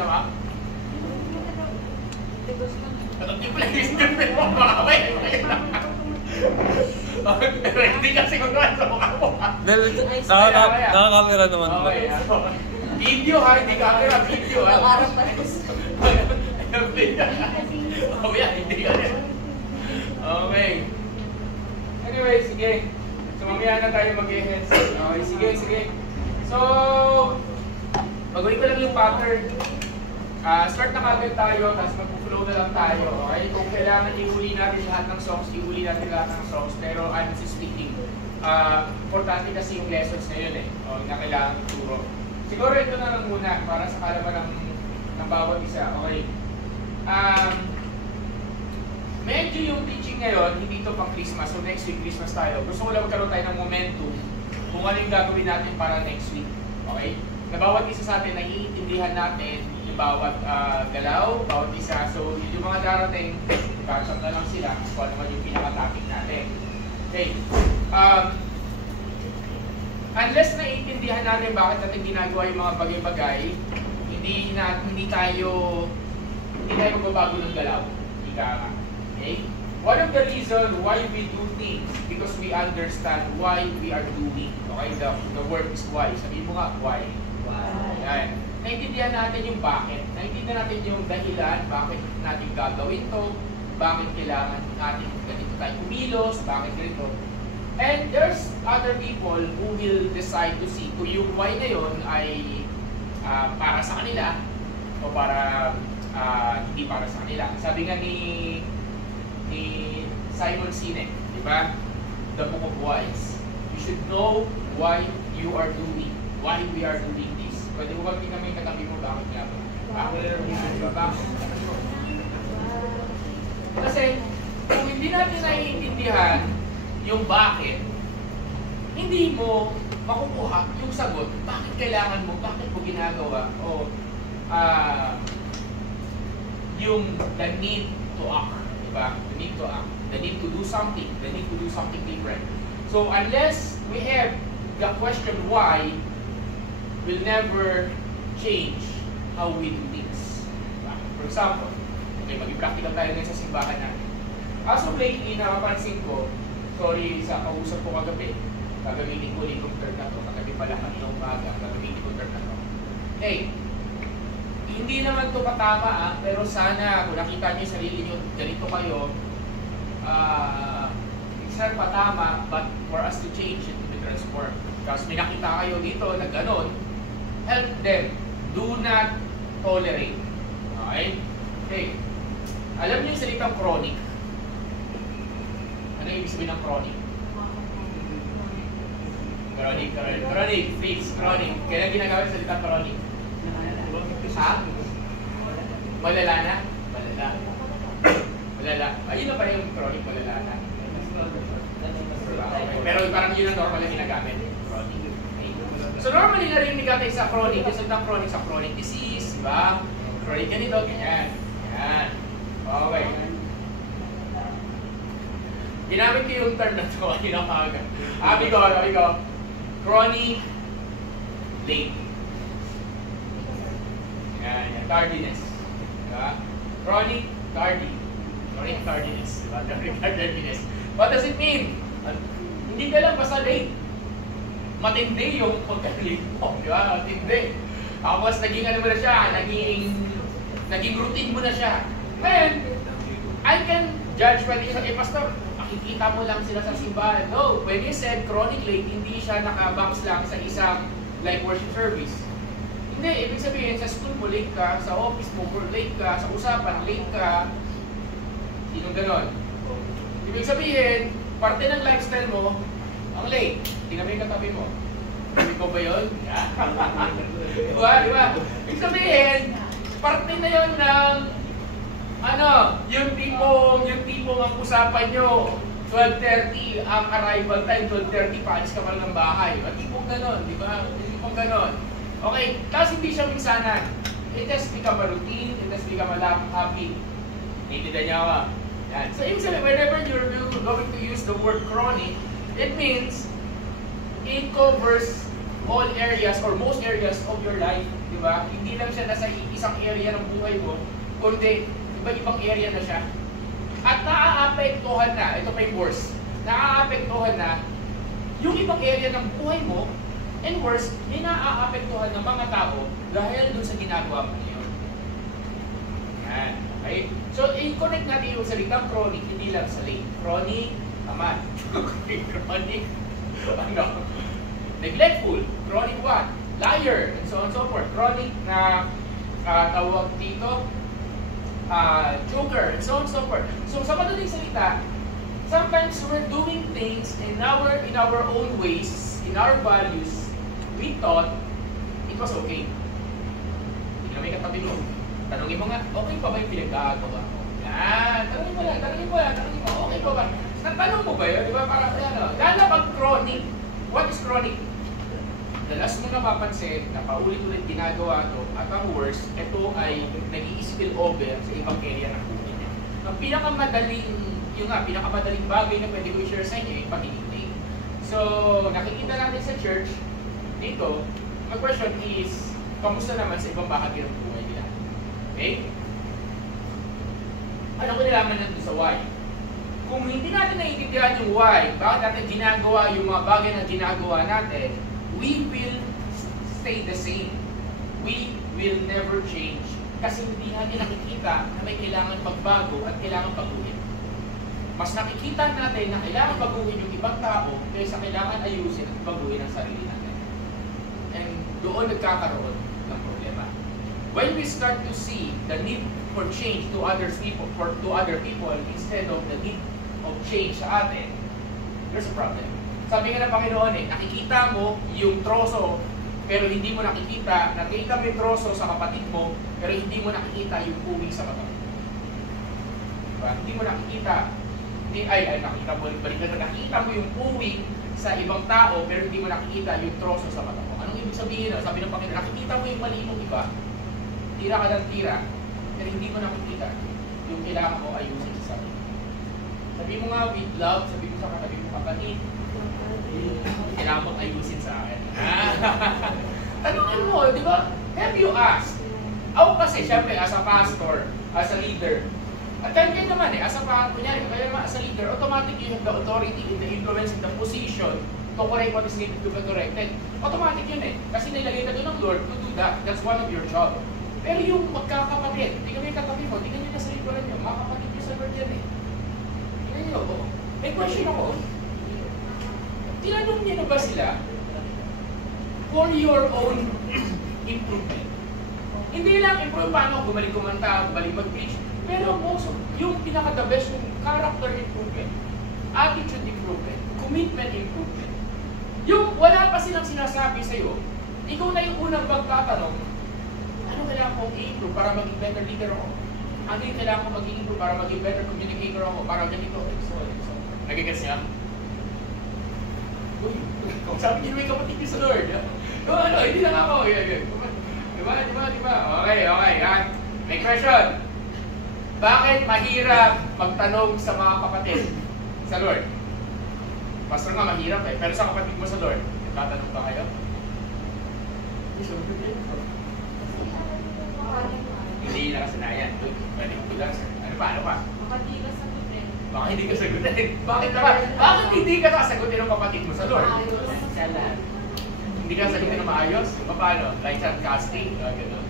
Nakita ba? Pero hindi kasi kung naman sa mukha mo. Nakakamera naman. Okay. Video ha, hindi camera, video ha. Nakakarap pa rin. Oh yeah, hindi ka rin. Okay. Anyway, sige. So mamaya na tayo mag-headset. Okay, sige. So, baguhin ko lang yung pattern. Start na kagad tayo, tapos mag-flow na lang tayo. Okay? Kung kailangan ihuli natin lahat ng songs, ihuli natin lahat ng songs. Pero honestly speaking, importante kasi yung lessons na yun na kailangan ituro. Siguro ito na lang muna para sa kalaban ng bawat isa. Okay. Medyo yung teaching ngayon, hindi ito pang Christmas. So next week, Christmas tayo. Gusto ko lang magkaroon tayo ng momentum kung ano yung gagawin natin para next week. Okay? Na bawat isa sa atin, naiintindihan natin yung bawat galaw, bawat isa. So yung mga darating, catch up na lang sila kung ano man yung pinaka-topic natin. Okay. Unless naiintindihan natin bakit natin ginagawa yung mga bagay-bagay, hindi tayo magbabago ng galaw. Okay? One of the reasons why we do things because we understand why we are doing. Okay? The word is why. Sabihin mo nga, why. Yan. Naintindihan natin yung bakit. Naintindihan natin yung dahilan, bakit natin gagawin to, bakit kailangan natin ganito tayo kumilos, bakit ganito. And there's other people who will decide to see kung yung why na yun ay para sa kanila o para hindi para sa kanila. Sabi nga ni Simon Sinek, di ba? The Book of Whys. You should know why you are doing, why we are doing this. Pwede mo ba tingnan mo yung katabi mo, bakit nga ba? Bakit? Kasi kung hindi natin naiintindihan yung bakit, hindi mo makukuha yung sagot, bakit kailangan mo, bakit mo ginagawa, o yung the need to act, diba? The need to act, the need to do something, different. So unless we have the question why, we'll never change how we do things. Diba? For example, okay, mag-practical tayo ngayon sa simbahan natin. As of lately, nakapansin ko, sorry sa kausap ko kagabi, gagamitin ko ulit yung term na to, kagabi pala kaninang umaga, gagamitin ko term na to. Okay, hindi naman to katama pero sana kung nakita niyo yung sarili niyo, ganito kayo, it's not patama, but for us to change it, to be transformed. Kasi may nakita kayo dito na gano'n, help them, do not tolerate. Okay? Okay. Alam niyo yung salitang chronic? Ano yung ibig sabihin ng chronic? Chronic, please, chronic. Kailan ginagawa yung salitang chronic? Ha? Malala na? Malala. Ayun na pala yung chronic, malala na. Okay. Pero parang yun ang normal na ginagamit. Chronic. Okay. So normally narinig natin sa chronic, yung salitang chronic sa chronic disease, diba? Chronic ganito, ganyan. Yan. Okay. Ginamit ko yung term na ito, kinakaga. Sabi ko, chronic late. Yan, tardiness. Diba? Chronic tardiness. Diba? Chronic tardiness. What does it mean? Hindi ka lang basta late. Matindi yung pagka-late mo. Diba? Matindi. Tapos naging ano mo na siya, naging routine mo na siya. Ngayon, I can judge whether pastor, makikita mo lang sila sa simbahan. No, when you said chronic late, hindi siya nakabox lang sa isang like worship service. Hindi, ibig sabihin sa school mo late ka, sa office mo late ka, sa usapan late ka. Sinong ganon? Ibig sabihin, parte ng lifestyle mo, ang late. Tingnan mo yung katabi mo. Ikaw ba yun? Diba? Ibig sabihin, parte na yun ng yung tipong ang usapan nyo, 12:30 ang arrival time, 12:30 paalis ka pa ng bahay. Tipong ganon, di ba? Tipong ganon. Okay, tapos hindi siya minsanan. It has become a routine, it has become a habit. Naiintindihan niya ako. Yan. So, ibig sabihin, whenever you're going to use the word chronic, it means it covers all areas or most areas of your life, di ba? Hindi lang siya nasa isang area ng buhay mo, kundi iba-ibang area na siya. At naaapektuhan na, ito pa yung worst, naaapektuhan na yung ibang area ng buhay mo, and worse, may naaapektuhan ng mga tao dahil dun sa ginagawa mo ngayon. Yan. Okay? So, i-connect natin yung salitang chronic, hindi lang sa late. Chronic, naman. Chronic, ano? Neglectful, chronic what? Liar, and so on and so forth. Chronic na tawag dito, joker, and so on and so forth. So, sa madaling salita, sometimes we're doing things in our own ways, in our values, we thought it was okay. Hindi na may katabi mo. Tanungin mo nga, okay pa ba yung pinag-aagawa ko? Yan, tanungin mo, okay pa ba? Tanong mo ba yun? Di ba? Parang, ano, lalo pag chronic. What is chronic? Dalas mo napapansin na paulit-ulit ginagawa ito, at ang worst, ito ay nag-i-spill over sa ibang area ng buhay niya. Ang pinakamadaling bagay na pwede ko i-share sa inyo yung pagiging. So, nakikita natin sa church, dito, my question is, kamusta naman sa ibang bahagi ng buhay nila? Okay? Ano ko nilaman natin sa why? Kung hindi natin naiintindihan yung why, bakit natin ginagawa yung mga bagay na ginagawa natin, we will stay the same. We will never change. Kasi hindi natin nakikita na may kailangan pagbago at kailangan baguhin. Mas nakikita natin na kailangan baguhin yung ibang tao kaysa kailangan ayusin at baguhin ang sarili natin. And doon nagkakaroon ng problema. When we start to see the need for change to other people instead of the need of change sa atin, there's a problem. Sabi nga ng Panginoon nakikita mo yung troso pero hindi mo nakikita mo yung troso sa kapatid mo pero hindi mo nakikita yung uwing sa mata mo. Diba? Hindi mo nakikita nakita mo yung uwing sa ibang tao pero hindi mo nakikita yung troso sa mata mo. Anong ibig sabihin? Sabi ng Panginoon, nakikita mo yung mali mong iba, tira ka ng tira, pero hindi mo nakikita yung kailangan mo ayusin sa sarili. Sabi mo nga with love, sabi mo sa katabi mo kapatid, kailangan mong ayusin sa akin. Tanungin mo, di ba? Have you asked? Ako kasi, syempre, as a pastor, as a leader, at kaya naman as a kunyari, kaya naman as a leader, automatic you have the authority, the influence, and the position to correct what is needed to be corrected. Automatic yun kasi nilagay ka doon ng Lord to do that. That's one of your job. Pero yung magkakapatid, tingnan mo yung katabi mo, tingnan nyo na sa likuran nyo, makakapatid nyo sa Lord yan Tingnan nyo, may question ako. Tinanong niyo na ba sila for your own improvement? Hindi lang improve paano gumaling kumanta, gumaling mag-preach, pero most yung pinaka-the best yung character improvement, attitude improvement, commitment improvement. Yung wala pa silang sinasabi sa'yo, ikaw na yung unang magtatanong, ano kailangan kong i-improve para maging better leader ako? Ano yung kailangan kong mag-i-improve para maging better communicator ako? Para ganito, so. Nagigets niya? Uy, kung sabi niyo may kapatid niyo sa Lord. Hindi lang ako. Diba? Okay. May question. Bakit mahirap magtanong sa mga kapatid sa Lord? Pastor nga mahirap pero sa kapatid mo sa Lord, nagtatanong ba kayo? Hindi na kasanayan. Pwede ko lang, sir. Ano pa? Kapatid ka sagutin. Baka hindi ka sagutin. Bakit hindi ka sasagutin ng kapatid mo sa Lord? Hindi ka sagutin ng maayos? Paano? Like sarcastic? Gano'n.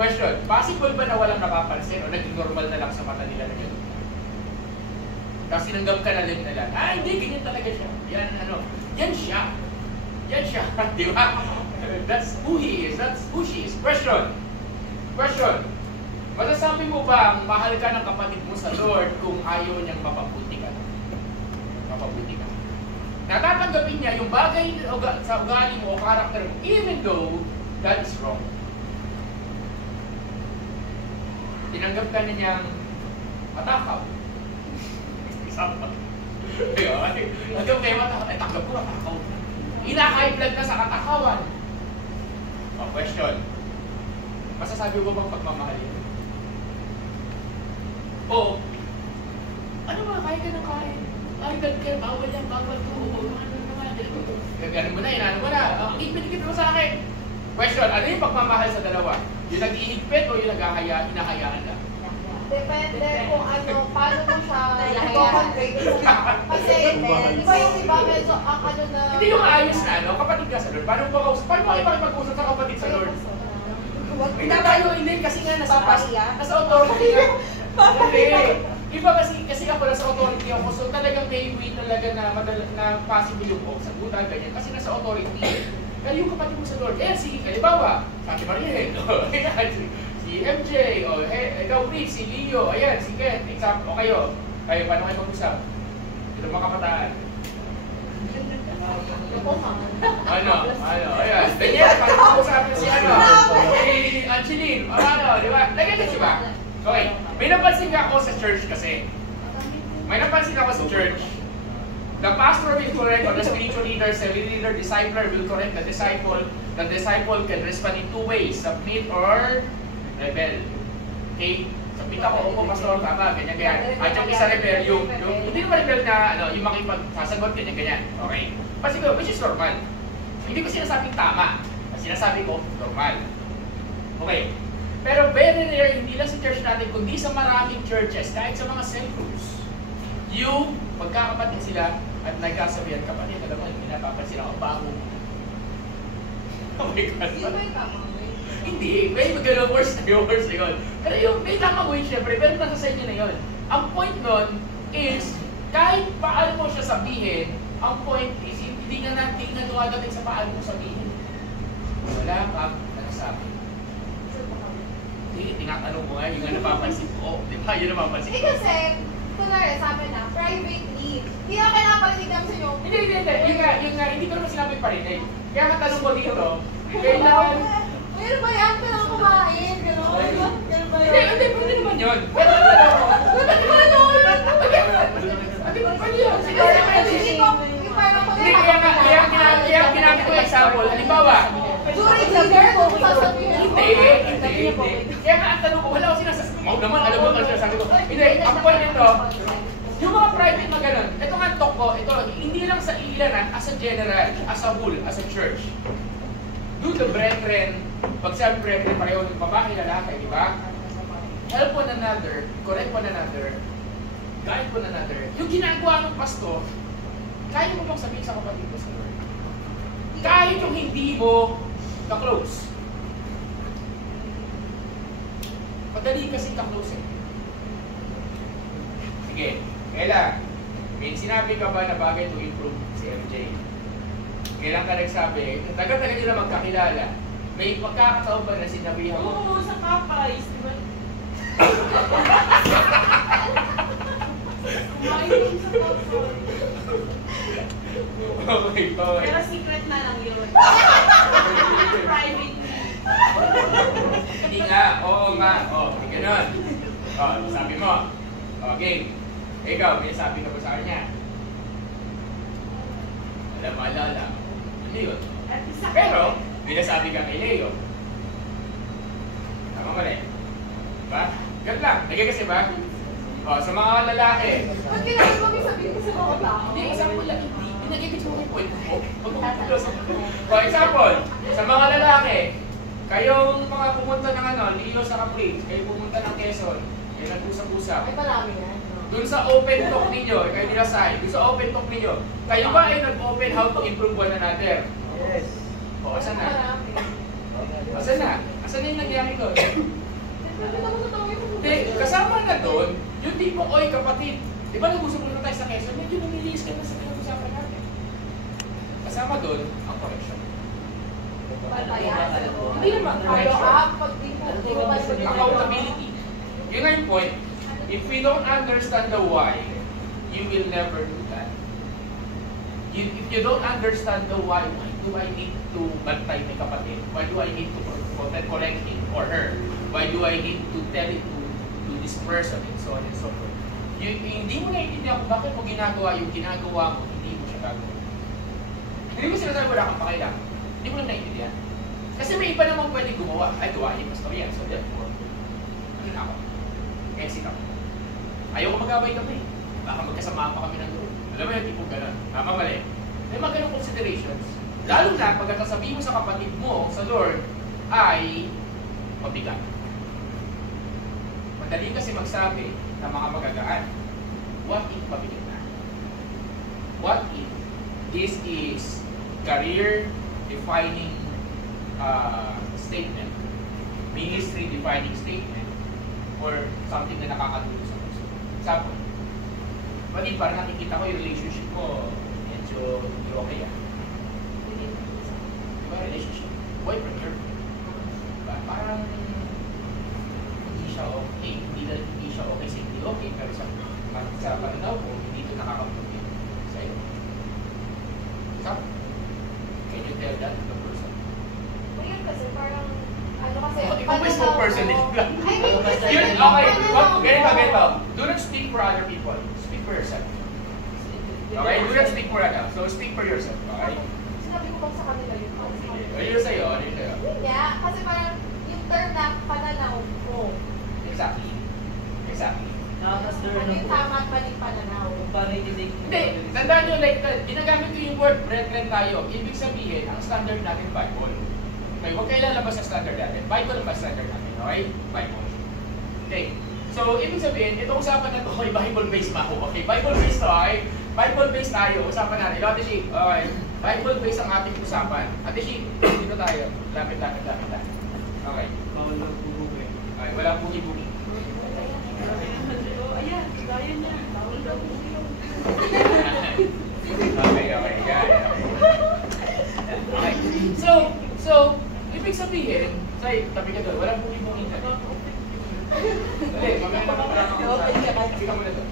Question, possible ba na walang napapansin o naging normal na lang sa mata nila na gano'n? Tapos sinanggap ka na din nila, hindi, ganyan talaga siya. Yan siya. Di ba? That's who he is. That's who she is. Question. Masasabi mo ba mahal ka ng kapatid mo sa Lord kung ayaw niyang mapabuti ka? Natatanggapin niya yung bagay sa ugali mo o karakter mo even though that is wrong. Tinanggap ka na niyang matakaw. Example. Tanggap ko matakaw. Ina-high blood na sa katakawan. Question. Masasabi mo bang pagmamahal yun? O, ano ba? Kaya ka ng kain? ay, bawal yan, bawal to. Ano naman, gano'n mo na, inano mo na. Ipinigit mo sa akin. Question, ano yung pagmamahal sa dalawa? Yung nag-iigpit o yung hinahayaan lang? Depende kung ano, paano mo siya i-convey. Kasi, di ba yung iba medyo ang ano na... Hindi yung ayos na, ano? Kapatid ka sa Lord. Paano kayo makipag-usap sa kapatid sa Lord? Hindi tayo, hindi, kasi nga nasa authority nga. Hindi. Iba kasi ako nasa authority ako, so talagang may way talaga na possible yung sagutan, ganyan. Kasi nasa authority. Pero yung kapatid mo sa Lord, si, halimbawa, Ate Mariel, si MJ, ikaw Rick, si Leo, ayan, si Ken, example, o kayo, paano kayo mag-usap? Ito mga kabataan. Ayan, ganyan, paano mag-usap si si Angeline, di ba? Lagyan na siya ba? Okay, may napansin ako sa church kasi. The pastor will correct, or the spiritual leader, leader, discipler will correct the disciple. The disciple can respond in two ways, submit or rebel. Okay? Submit ako, pastor, tama, ganyan. At yung isa rebel, yung hindi naman rebel na, yung makipagsasagot, ganyan. Okay? Kasi which is normal. Hindi ko sinasabing tama. Sinasabi ko, normal. Okay. Pero very rare, hindi lang sa church natin, kundi sa maraming churches, kahit sa mga cell groups, yung magkakapatid sila at nagkasabihan, kapatid, alam mo, hindi napapansin ako, bago mo. Oh my God. Hindi ba yung tamang way? Hindi, may magandang worse na yun. Pero yung may tamang way, syempre, pero nasa sa inyo na yun. Ang point nun is, kahit paano mo siya sabihin, ang point is, hindi nga dumadating sa paano mo sabihin. Wala kang nagsasabi. Hindi, tinatanong ko nga, yung nga napapansin ko. Di ba, yun napapansin ko. Kasi, kunwari, sabi na, privately, hindi na kailangan parinig namin sa inyo. Hindi. Yung nga, hindi ko naman sinabi parinig. Kaya nga tanong ko dito, kailangan... Ano ba yan? Kailangan kumain, gano'n. Gano'n ba yun? Hindi, pwede naman yun. Pero ano? Pwede ba yun? Pwede yun. Hindi, kaya ginamit ko example. Halimbawa, during dinner, kung sasabihin Hindi. Kaya nga ang tanong ko, wala ko sinasabi. Naman, alam mo ang sinasabi ko. Hindi, ang point nito, yung mga private na ganun, ito nga talk ko, ito, hindi lang sa ilan as a general, as a whole, as a church. Do the brethren, pag sabi brethren, pareho ng babae, lalaki, di ba? Help one another, correct one another, guide one another. Yung ginagawa ng pastor, kaya mo bang sabihin sa kapatid mo sa Lord? Kahit yung hindi mo ka-close. Madali kasi ka-close eh. Sige, Ella, may sinabi ka ba na bagay to improve si MJ? Kailan ka nagsabi, tagal-tagal nyo na magkakilala, may magkakataon ba na sinabihan mo? Oo, sa kapais, di ba? Kumain sa kapais. Okay. Pero secret na lang yun. Private. Hindi nga, oo nga, ganun. Sabi mo, game. Ikaw, may sabi ka ba sa kanya? Alala. Ano yun? Pero, binasabi ka kay Leo. Tama ba rin? Diba? Ganun lang. Nagigasi ba? Sa mga lalaki. Ba't kailangan mo may sabihin ko sa mga tao? Hindi, example lang. Hindi nagigits mo yung point mo. For example, sa mga lalaki, kayong mga pumunta ng Leo sa Caprice, kayo pumunta ng Quezon, kayo nag-usap-usap. Ay, marami na. Doon sa open talk ninyo, kayo nila Sai, doon sa open talk ninyo, kayo ba ay nag-open how to improve one another? Yes. Asan na? Marami. Asan na? Asan na yung nangyari doon? Sabi na mo sa tao yun. Hindi, kasama na doon, yung tipo, oy kapatid, di ba nag-usap na tayo sa Quezon, medyo namilis ka na sa pinag-usapan natin. Kasama doon, ang correction. Patayan. Hindi naman. Follow up, pag di mo Accountability. Yun nga yung point. If we don't understand the why, you will never do that. If you don't understand the why do I need to bantay may kapatid? Why do I need to correct him or her? Why do I need to tell it to this person and so on and so forth? Hindi mo naiintindihan kung bakit mo ginagawa yung ginagawa mo, hindi mo siya gagawin. Hindi mo sinasabi wala kang pakailang. Hindi mo lang naiintindihan. Kasi may iba namang pwede gumawa. Ay, gawain, pastor yan. So therefore, hindi ako. Exit ako. Ayaw ko magabay kami. Baka magkasama pa kami ng doon. Alam mo yung tipong gano'n. Tama mali. May mga ganong considerations. Lalo na pag sasabihin mo sa kapatid mo sa Lord ay mabigat. Madali kasi magsabi ng mga magagaan. What if mabigat na? What if this is career-defining statement, ministry-defining statement, or something na nakakatulong sa puso? Example, what if parang nakikita ko yung relationship ko medyo hindi okay yan? Diba relationship? Boyfriend, girlfriend. Diba? Parang hindi siya okay. Hindi siya okay sa hindi okay. Pero sa pananaw ko, hindi ito nakakapagpapit sa iyo. So, can you tell that to the person? Ngayon kasi parang, ano kasi, Ikaw mismo personally lang. I mean, kasi, Okay, ganito. Do not speak for other people. Speak for yourself. Okay? Do not speak for others. So, speak for yourself. Okay? Sinabi ko bang sa kanila yun? Ano yung sa'yo? Ano yung sa'yo? Yun nga, kasi parang yung term na pananaw ko. Exactly. Ano yung tama at maling pananaw? Hindi, tandaan nyo, like, ginagamit ko yung word brethren tayo. Ibig sabihin, ang standard natin, Bible. Okay, huwag kayo lalabas sa standard natin. Bible ang standard natin, okay? Bible. Okay, so, ibig sabihin, itong usapan na ito, okay, Bible-based ba ako? Okay, Bible-based to, okay? Bible-based tayo, usapan natin. Ate Shi, okay, Bible-based ang ating usapan. Ate Shi, dito tayo. Lapit. Okay. Okay, walang bugi-bugi. Ayan, gaya niya. Bawal daw po yun. Okay. Okay. So, ibig sabihin, tabi ka doon, walang bungi-bungi na. Dali, mamaya na ako. Sige mo na to.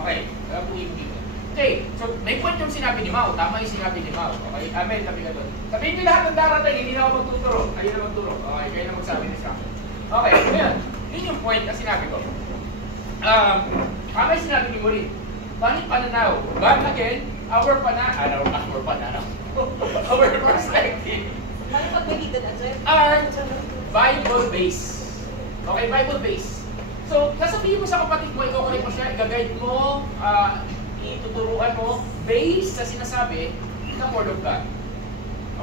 Okay, walang bungi-bungi na. Okay, so may point yung sinabi ni Mau. Tama yung sinabi ni Mau. Okay, amen, tabi ka doon. Sabihin niyo lahat ng darating, hindi na ako magtuturo. Ayun na magturo. Okay, kayo na magsabi ng instruction. Okay, ngayon, yun yung point na sinabi ko. Kaya sinabi ni Maureen, paano pananaw? But again, our perspective are Bible-based. Okay, Bible-based. So, sasabihin mo sa kapatid mo, i-correct mo siya, i-guide mo, ituturuan mo, based sa sinasabi ng Word of God.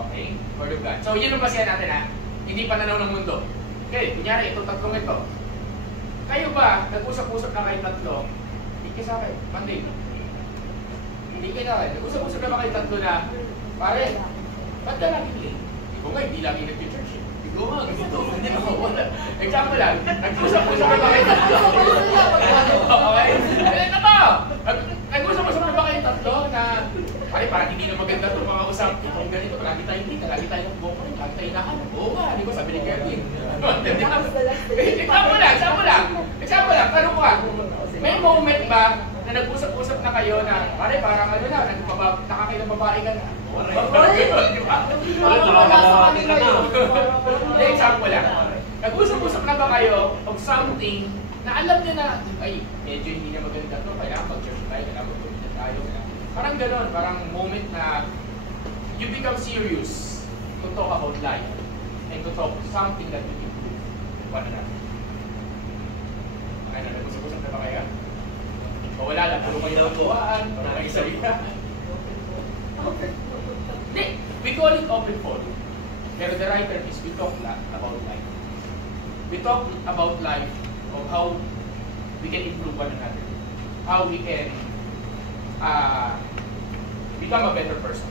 Okay? Word of God. So, yun ang basihan natin ha. Hindi pananaw ng mundo. Okay, kunyari, itong tatlong ito. Kayo ba, nag-usap-usap na kayo tatlo? Hindi kayo sa akin, Monday. Hindi kayo sa akin. Nag-usap-usap na ba kayo tatlo na, pare, ba't ka lagi late? Ikaw nga, hindi lagi nag-church eh. Ikaw nga, ganito, hindi ka mawala. Example lang, nag-usap-usap na ba kayo tatlo? Okay? Ito ba? Nag-usap-usap na ba kayo tatlo na, pare, parang hindi na maganda itong mga usap. Kung ganito, lagi tayo dito, lagi tayo nag-bukong, lagi tayo nakahanap. Oo nga, di ba sabi ni Kevin? Example lang, tanong ko ha. May moment ba na nag-usap-usap na kayo na, pare, parang ano na, nakakailang babae ka na? Di ba? Example lang. Nag-usap-usap na ba kayo of something na alam nyo na, ay, medyo hindi na maganda to, kailangan mag-church tayo, kailangan mag-church tayo. Parang gano'n, parang moment na you become serious to talk about life and to talk something that will improve one another. Okay na, nag-usap-usap na ba kayo? O wala lang, puro kayo nakuhaan, wala kayo salita. Hindi, we call it open forum. Pero the right term is we talk about life. We talk about life of how we can improve one another. How we can become a better person.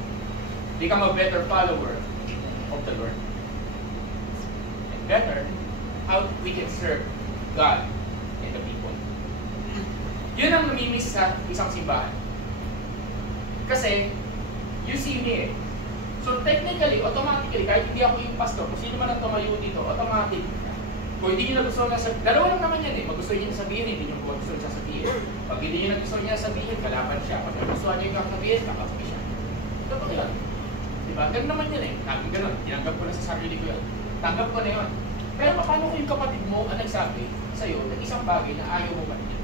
Become a better follower of the Lord. And better, how we can serve God and the people. Yun ang namimiss sa isang simbahan. Kasi, you see me eh. So technically, automatically, kahit hindi ako yung pastor, kung sino man ang tumayo dito, automatic. Kung hindi nyo nagustuhan na sabihin, dalawa lang naman yan eh. Magustuhan nyo na sabihin, hindi nyo magustuhan na sabihin. Pag hindi nyo nagustuhan niya sabihin, kalaban siya. Pag nagustuhan nyo yung sabihin, kakasabi siya. Totoo yun. Diba? Ganun naman yun eh. Laging ganun. Tinanggap ko na sa sarili ko yun. Tanggap ko na yun. Pero paano kung yung kapatid mo ang nagsabi sa'yo ng isang bagay na ayaw mo man yun?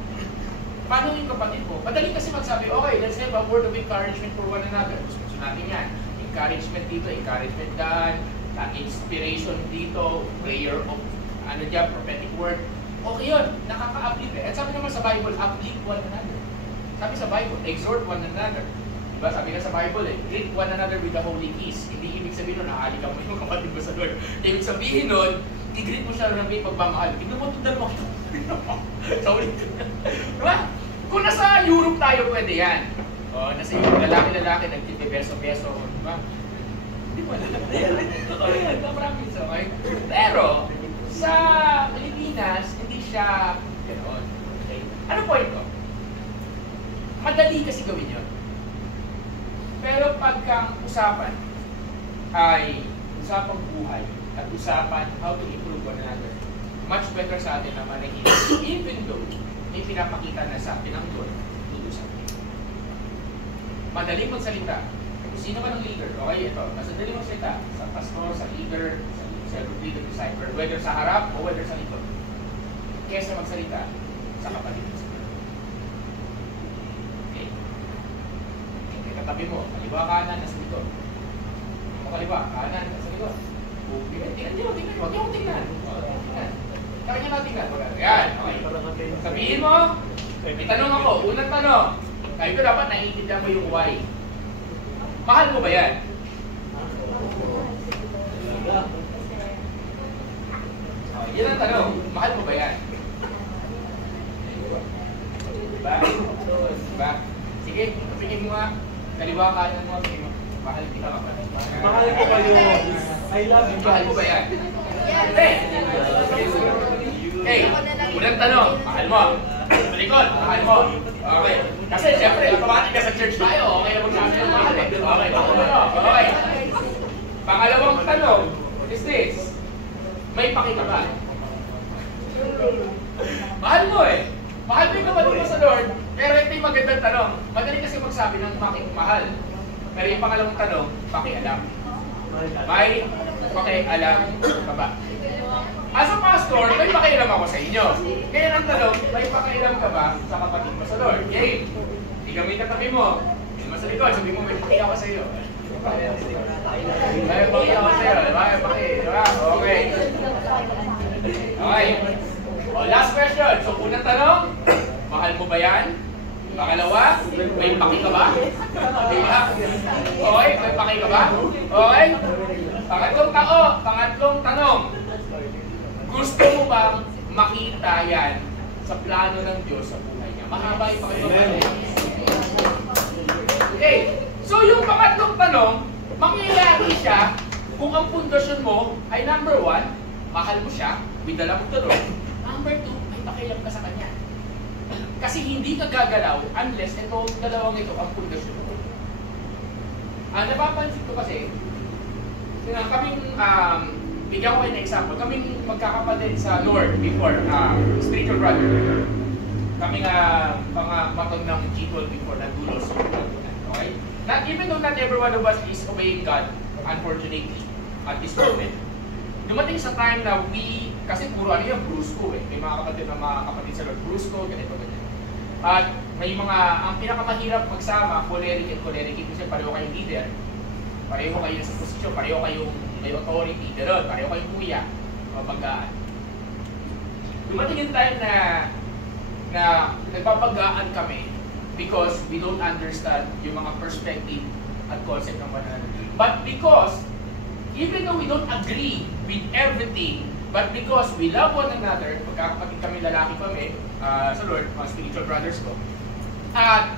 Paano yung kapatid mo? Madali kasi magsabi, okay, let's have a word of encouragement for one another. Gusto natin yan. Encouragement dito, encouragement dyan, inspiration dito, prayer of ano dyan, prophetic word. Okay yun, nakaka-uplift eh. At sabi naman sa Bible, uplift one another. Sabi sabi sa Bible, exhort one another. Diba? Sabi na sa Bible greet one another with a holy kiss. Hindi ibig sabihin nun, nakalikan mo yung kapatid mo sa Lord. Ibig sabihin nun, i-greet mo siya ng may pagmamahal. Tignan mo itong dalawa ito. Sa ulit. Diba? Kung nasa Europe tayo, pwede yan. O, nasa Europe, lalaki-lalaki, nagtibeso-beso. Diba? Hindi mo alam. Totoo yan, promise, okay? Pero, sa Pilipinas, hindi siya gano'n. Okay? Ano point ko? Madali kasi gawin yun. Pero pagkang usapan ay usapang buhay at usapan how to improve one another, much better sa atin na manahimik. Even though may pinapakita na sa atin ang Lord, tutusan. Madaling magsalita. Kung sino man ang leader, okay, ito, mas madaling magsalita sa pastor, sa leader, sa group leader, disciple, whether sa harap o whether sa likod, kesa magsalita sa kapatid. Okay? Okay, katabi mo, kaliwa kanan, nasa likod. O kaliwa, kanan, nasa likod. Tingnan mo, huwag yung tingnan. Kaya nyo na tingnan. Yan, okay. Sabihin mo, may tanong ako, unang tanong. Kaya ko dapat naiintindihan mo yung why. Mahal mo ba yan? Yan ang tanong, mahal mo ba yan? Diba? Diba? Sige, tingin mo nga. Kaliwa kanan mo, sige mo. Mahal kita ka pa. Mahal ko ba yun? I love you. Mahal mo ba yan? Hey! Hey! Unang tanong, mahal mo. Malikod, mahal mo. Okay. Kasi siyempre, automatic ka sa church tayo. Okay na magsabi ng mahal eh. Okay, mahal mo. Okay. Pangalawang tanong is this. May pakita ba? Mahal mo eh. Mahal mo yung kapatid mo sa Lord. Pero ito yung magandang tanong. Madali kasi magsabi ng mahal. Pero yung pangalawang tanong, pakialam. May pakialam ka ba? As a pastor, may pakialam ako sa inyo. Kaya ang tanong, may pakialam ka ba sa kapatid mo sa Lord? Okay. Igamit ka tabi mo. Hindi mo sa likod, sabi mo may pakialam ako sa iyo. May pakialam ako sa iyo. May pakialam. Okay. Okay. O, last question. So, unang tanong, mahal mo ba yan? Pangalawa, may paki ka ba? Diba? Okay, may paki ka ba? Okay? Pangatlong tanong, gusto mo bang makita yan sa plano ng Diyos sa buhay niya? Mahaba yung pakilala. Okay, so yung pangatlong tanong, mangyayari siya kung ang pundasyon mo ay number 1, mahal mo siya with the love of the Lord. Number 2, may pakialam ka sa Kanya. Kasi hindi ka gagalaw unless ito, dalawang ito ang pundasyon mo. Napapansin ko kasi, kaming, bigyan ko kayo ng example, kaming magkakapatid sa Lord before, spiritual brother. Kaming mga matod ng G12 before na dulos. Okay? Not, even though not every one of us is obeying God, unfortunately, at this moment, dumating sa time na kasi puro ano yung brusco eh. May mga kapatid sa Lord, brusco, ganito. At may ang pinakamahirap magsama, choleric and choleric, kasi pareho kayong leader, pareho kayo sa posisyon, pareho kayong may authority, gano'n, pareho kayong kuya, mapaggaan. Dumating yung time na nagpapagaan kami because we don't understand yung mga perspective at concept ng one another. But because, even though we don't agree with everything, but because we love one another, magkakapatid kami, lalaki kami, sa Lord, mga spiritual brothers ko. At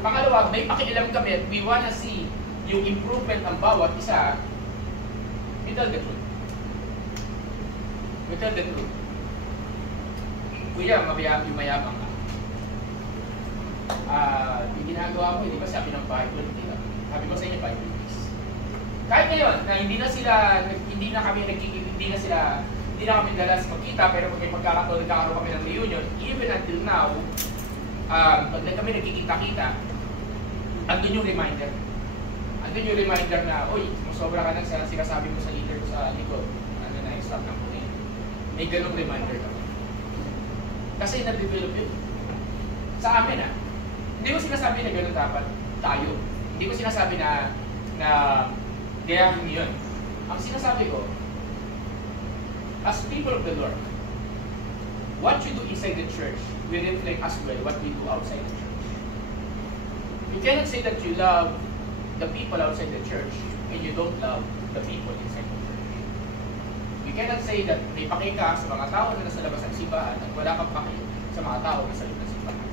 pangalawa, may pakialam kami at we wanna see yung improvement ng bawat isa. We tell the truth. We tell the truth. Kuya, mayabang ka. Yung ginagawa mo, hindi ba sabi ng Bible? Sabi ko sa inyo, Bible is. Kahit ngayon, na hindi na kami dalas magkita, pero pag nagkakaroon kami ng reunion, even until now, pag kami nagkikita-kita, andun yung reminder. Andun yung reminder na, uy, sobra ka ng sinasabi mo sa leader sa likod. Ano na, stop na po na yun. May ganong reminder kami. Kasi na-develop yun. Sa amin hindi ko sinasabi na ganon dapat tayo. Hindi ko sinasabi na gayahin yun. Ang sinasabi ko, as people of the Lord, what you do inside the church we reflect as well what we do outside the church. You cannot say that you love the people outside the church and you don't love the people inside the church. You cannot say that may paki ka sa mga tao na nasa labas ng simbahan at wala kang paki sa mga tao na nasa loob ng simbahan.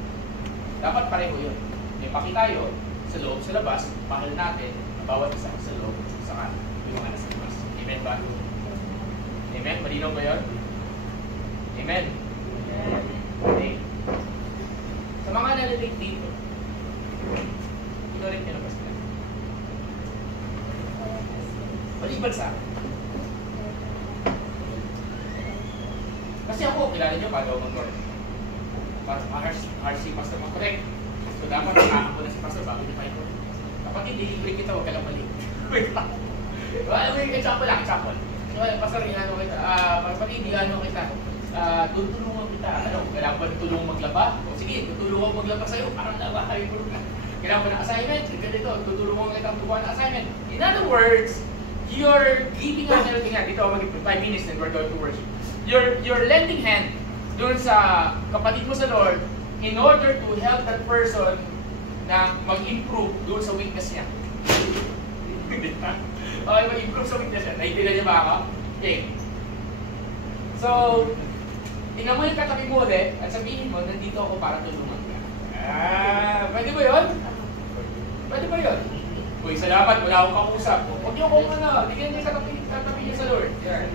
Dapat pareho yun. May paki tayo sa loob, sa labas, mahal natin ang bawat isa sa loob, sa yung mga nasa labas. Amen ba? Amen? Malinaw ba yun? Amen? Okay. Sa mga nalilink dito, inorin nyo na ba sila? Maliban sa akin. Kasi ako, kilala nyo, bago mag-work. RC Pastor mag-correct. So dapat nakakam ko na si Pastor bago nyo pa ito. Kapag hindi libre kita, huwag ka lang mali. Example lang, example. So, Pastor, inano kita, kapag hindi ano kita, tutulungan kita. Ano, kailangan ba tutulungan maglaba? O sige, tutulungan maglaba sa'yo, parang nabahay mo na. Kailangan ba ng assignment? Ganito, tutulungan kita magbubuhan ng assignment. In other words, you're giving us everything. Dito ako mag-5 minutes and we're going to worship. You're lending hand doon sa kapatid mo sa Lord in order to help that person na mag-improve doon sa weakness niya. Okay, mag-improve sa weakness niya. Naintindihan niya ba ako? Okay. So, tingnan mo yung katabi mo ulit at sabihin mo, nandito ako para tulungan ka. Pwede ba yun? Pwede ba yun? Uy, salamat, wala akong kausap. Huwag niyo kung ano, tingnan niyo sa katabi niyo sa Lord. Yan.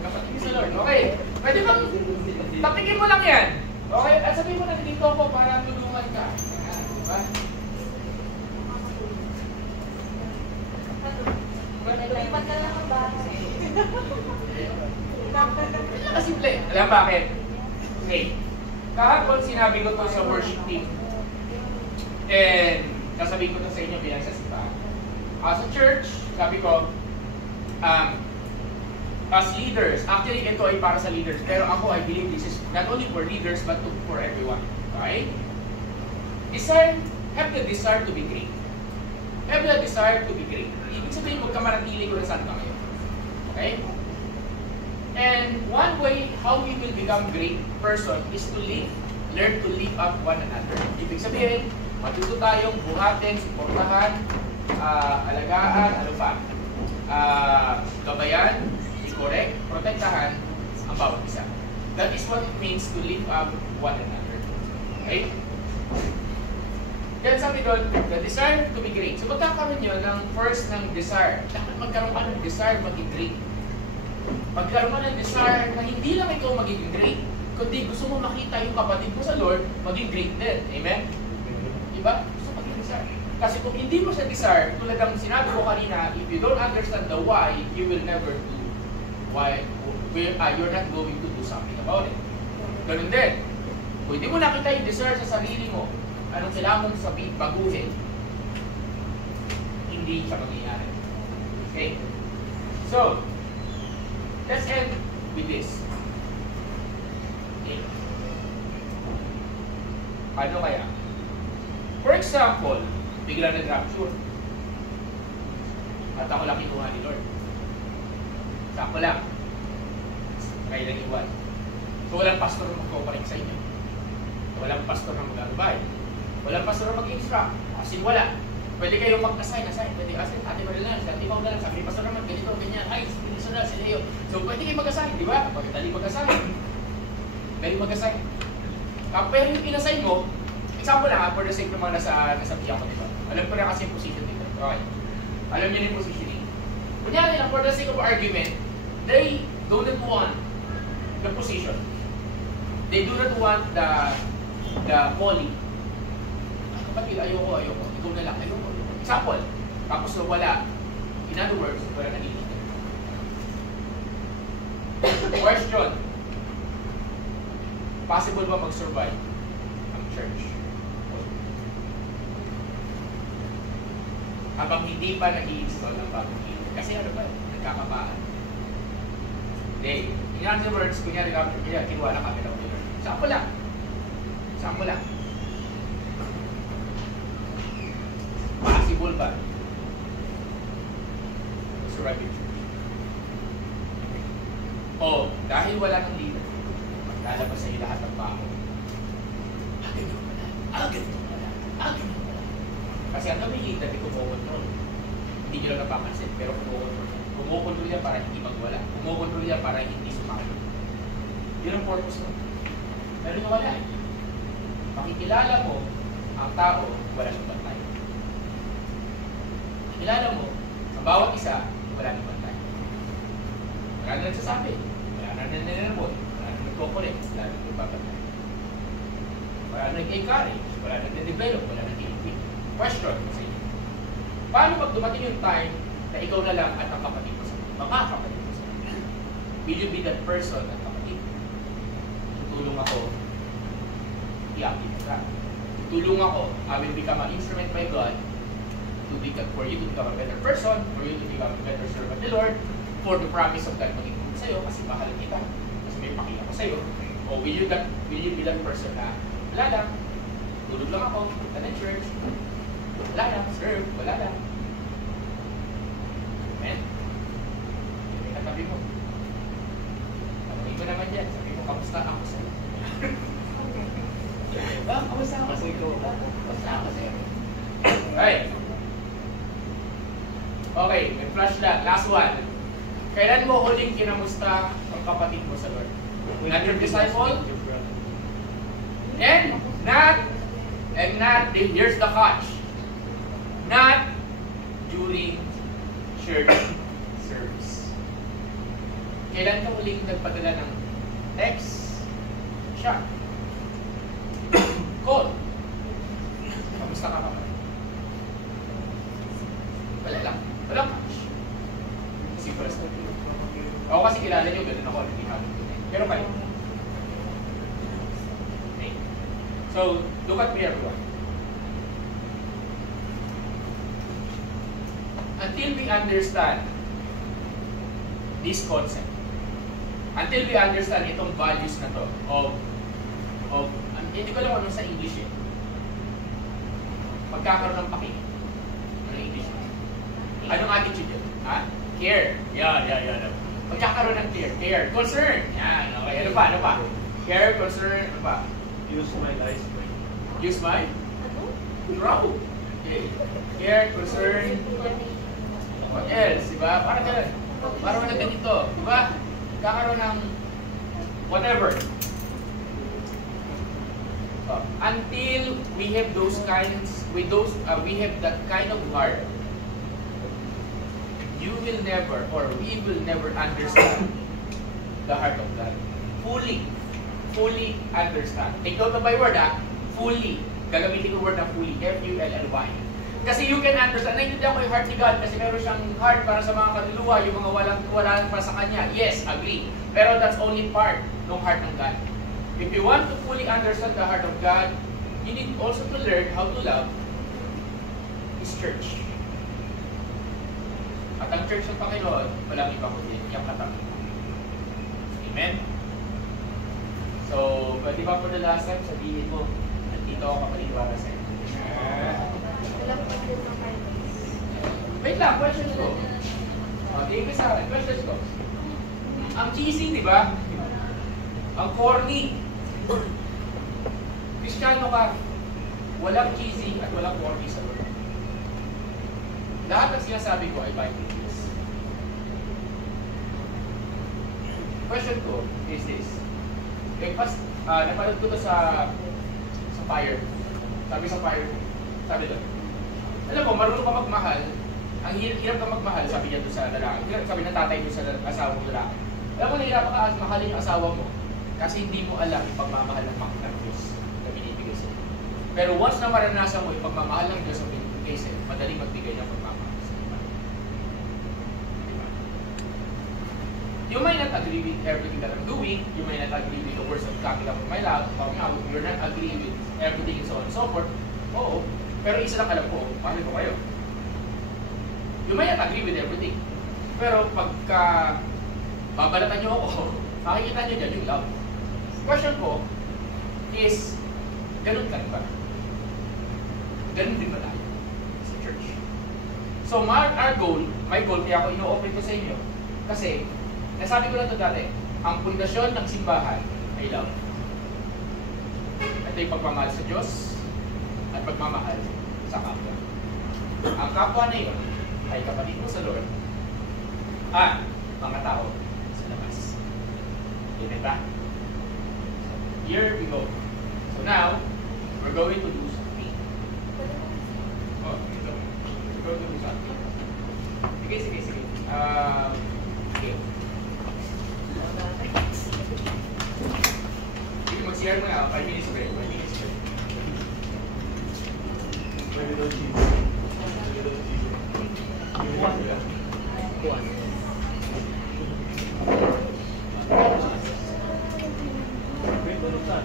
Kapatid niyo sa Lord. Okay. Pwede bang tapigin mo lang yan? Okay? At sabihin mo na dito ako para tulungan ka. Diba? Nagpalipat ka lang ang bahay. Simple. Alam bakit? Okay. Kahapon sinabi ko to sa worship team. And nasabihin ko to sa inyo bilang sa simbahan. As a church, sabi ko, as leaders, actually ito ay para sa leaders, pero ako I believe this is not only for leaders but for everyone. Okay? Have the desire to be great. Have the desire to be great. Ibig sabihin, magkamanatili ko na saan ka ngayon. Okay? And one way how we will become great person is to learn to lift up one another. Ibig sabihin, matuto tayong buhatin, suportahan, alagaan, ano pa, gabayan, i-correct, protektahan ang bawat isa. That is what it means to lift up one another. Okay? Yan sabi doon, the desire to be great. So magkakaroon nyo ng first ng desire. Dapat magkaroon ka ng desire maging great. Magkaroon ka ng desire na hindi lang ikaw magiging great, kundi gusto mo makita yung kapatid mo sa Lord maging great din. Amen? Diba? Gusto maging desire. Kasi kung hindi mo siya desire, tulad ng sinabi ko kanina, if you don't understand the why, you will never do why. You're not going to do something about it. Ganun din. Kung hindi mo nakita yung desire sa sarili mo, anong kailangan mong sabihin, baguhin, hindi siya mangyayari. Okay? So, let's end with this. Okay. Ano kaya? For example, bigla nag-rapture. At ako lang kinuha ni Lord. Sako lang. Kayo lang iwan. So, walang pastor na mag-cooperate sa inyo. Walang pastor na mag-arubay. Walang pastor na mag-instruct. As in, wala. Pwede kayong mag-assign. Pwede assign. Ate Marilan, sa timaw na lang. Sabi ni pastor naman, ganito, ganyan. Ay, pinisa na, si Leo. So, pwede kayo mag-assign, di ba? Pagkatali mag-assign. Pwede mag-assign. Pero yung pinassign mo, example lang, for the sake ng mga nasa tiyak ko, di ba? Alam ko na kasi yung position dito. Okay. Alam niyo yung positioning. Kunyari lang, for the sake of argument, they do not want the position. They do not want the calling. Kapatid, ayoko. Ikaw na lang, ayoko. Example, tapos wala. In other words, wala nagiging. Question. Possible ba mag-survive ang church? Habang hindi pa nag-i-install ang bagong healing. Kasi ano ba? Nagkakabaan. Hindi. In other words, kunyari kinuha na kami ng winner. Sample lang. Possible ba? Survive yung church. O, dahil wala ng leader, maglalabas sa iyo lahat ng baho. ganito pala. Ganito pala. Kasi ang namihita, di kumukontrol. Hindi nyo lang napapansin, pero kumukontrol. Kumukontrol yan para hindi magwala. Kumukontrol yan para hindi sumakalo. Yun ang purpose mo. Pero nawala eh. Makikilala mo ang tao, wala nang bantay. Makikilala mo, ang bawat isa, wala nang bantay. Wala na nagsasabi. Wala na nananamot. Wala na nagkukulit. Wala na nagbabantay. Wala na nag-encourage. Wala na nag-develop. Wala na nag-invite. Question sa inyo. Paano pag dumating yung time na ikaw na lang at ang kapatid mo sa mga kapatid mo sa will you be that person at kapatid? Tutulong ako, i-active ka. Tutulong ako, I will become an instrument by God for you to become a better person, for you to become a better servant of the Lord, for the promise of God maging sa'yo, kasi mahal kita, kasi may pakita ko sa'yo. O will you be that person na, wala lang, tulog lang ako, punta ng church, wala lang, serve, wala lang. Amen? Yung katabi mo. Sabi mo naman dyan, sabi mo, kamusta ako sa'yo? Kamusta ako sa'yo? Kamusta ako sa'yo? Alright. Okay, may flash lang. Last one. Kailan mo huling kinamusta ang kapatid mo sa Lord? Not your disciple? And not, here's the catch. Not during church service. Kailan ka huling nagpadala ng text, chat, call? Kamusta ka kapatid? Wala lang. Walang catch. Simple as that. Ako kasi kilala nyo, ganun ako. Hindi namin. Pero kayo. Okay. So, look at me everyone. Until we understand this concept, until we understand itong values na to of hindi ko lang ano sa English eh. Pagkakaroon ng paki. Ano English? Anong attitude yun? Ha? Care. Yeah. Pagkakaroon ng care. Concern. Yan. Okay. Ano pa? Care, concern. Ano pa? Use my life. Use my? Draw. Okay. Care, concern. What else? Diba? Parang ganun. Parang na ganito. Diba? Kakaroon ng whatever. Until we have those kinds, we have that kind of heart, you will never, or we will never understand the heart of God. Fully understand. Take note of my word, fully. Gagamitin ko word na fully. F-U-L-L-Y. Kasi you can understand, naiintindihan ko yung heart ni God kasi meron siyang heart para sa mga kaluluwa, yung mga wala pa sa Kanya. Yes, agree. Pero that's only part ng heart ng God. If you want to fully understand the heart of God, you need also to learn how to love His church. At ang church ng Panginoon, walang iba kundi yung katabi. Amen? So, di ba for the last time, sabihin mo, nandito ako kapaliliwala sa iyo. Wait lang, questions ko. Tingin sa akin, questions ko. Ang cheesy, di ba? Ang corny. Kristiyano ka, walang cheesy at walang corny sa Lord. Lahat ng sinasabi ko ay Bible based. Question ko is this. Napanood ko to sa Fire. Sabi sa Fire, sabi doon, alam mo, marunong ka magmahal, ang hirap ka magmahal, sabi niya doon sa lalaki. Sabi ng tatay doon sa asawang lalaki. Alam mo, nahirapan ka mahalin yung asawa mo kasi hindi mo alam yung pagmamahal ng Diyos na binibigay sa'yo. Pero once na maranasan mo yung pagmamahal ng Diyos na binibigay sa'yo, madaling magbigay ng pagmamahal sa'yo. Diba? You might not agree with everything that I'm doing, you might not agree with the words of coming out of my mouth, you're not agree with everything and so on and so forth. Oo, pero isa lang alam ko, paano ko kayo? You might not agree with everything. Pero pagka babalatan nyo ako, makikita nyo dyan yung love. Question ko is, ganun ka ba? Ganun din ba tayo sa church? So our goal, my goal, kaya ako ino-open ko sa inyo. Kasi, nasabi ko na ito dati, ang pundasyon ng simbahan ay love. Ito yung pagmamahal sa Diyos, at pagmamahal sa kapwa. Ang kapwa na yun ay kapatid mo sa Lord at mga tao sa labas. Get ba? Here we go. So now, we're going to do something. Oh, ito. We're going to do something. Sige. Okay. Sige, mag-share mo na. 5 minutes break. 5 minutes break. Pwede daw cheese. Pwede daw cheese. Kuwan. Wait, ano saan?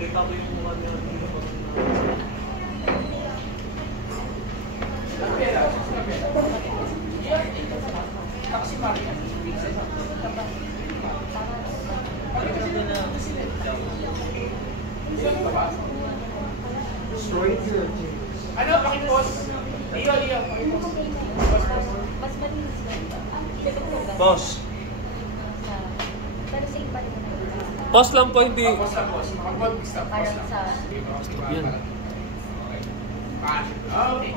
Tingnan ko yung mukha niya. Ano? Pakipos? Leo. Pakipos. Mas malinis ba? Boss. Pero same pa rin naman. Pause lang po, hindi. Pause lang. Makapag-stop. Pause Parang lang. sa... Yan. Okay.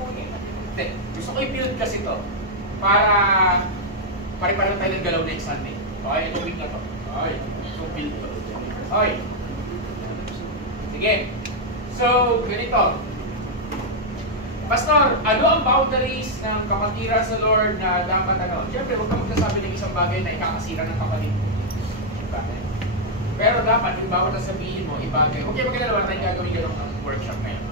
Okay. Hindi. Gusto ko i-build kasi to para pare-pareho tayo ng galaw next Sunday. Okay, itong week na to. Okay. So, build to. Okay. Sige. So, ganito. Pastor, ano ang boundaries ng kapatiran sa Lord na dapat ano? Siyempre, huwag ka magsasabi ng isang bagay na ikakasira ng kapatid mo. Bakit? Pero dapat, yung bawat sabihin mo, ibagay. Okay, magkakalawa tayong gagawin ganun ng workshop ngayon.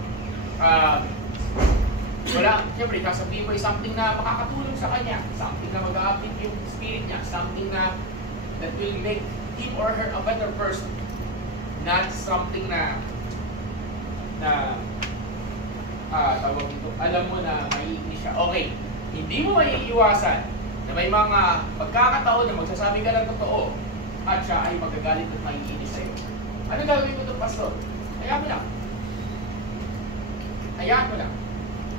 Wala, siyempre, kasabihin mo ay something na makakatulong sa kanya, something na mag-a-uplift yung spirit niya, something na that will make him or her a better person. Not something na tawag dito, alam mo na maiinis siya. Okay, hindi mo maiiwasan na may mga pagkakataon na magsasabi ka ng totoo at siya ay magagalit at maiinis sa'yo. Ano gagawin mo ito, Pastor? Hayaan mo lang. Hayaan mo lang.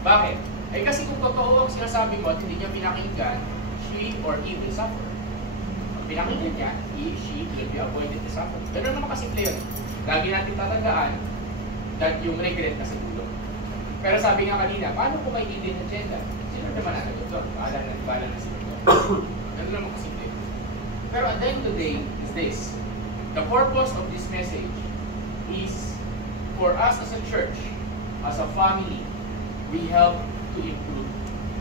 Bakit? Eh kasi kung totoo ang sinasabi mo at hindi niya pinakinggan, she or he will suffer. Pag pinakinggan niya, she will be avoided to suffer. Ganun naman kasimple yun. Lagi natin tatandaan that yung regret na sa dulo. Pero sabi nga kanina, paano kung may hidden agenda? Sino naman natin doon? Bahala na sila doon. Ganun naman kasimple. Pero at the end of the day is this. The purpose of this message is for us as a church, as a family, we help to improve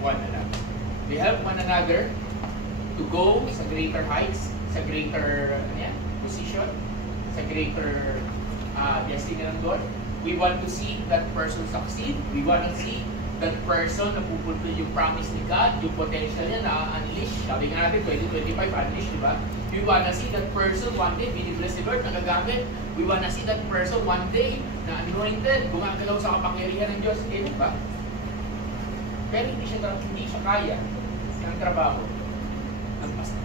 one another. We help one another to go sa greater heights, sa greater position, sa greater destiny ng God. We want to see that person succeed. We want to see that person na pupulfil yung promise ni God, yung potential niya na unleash. Sabi nga natin, 2025 unleash, di ba? We want to see that person one day, binibless ni Lord, nagagamit. We want to see that person one day na anointed, gumagalaw sa kapangyarihan ng Diyos. Eh, di ba? Pero hindi siya kaya ng trabaho ng pastor.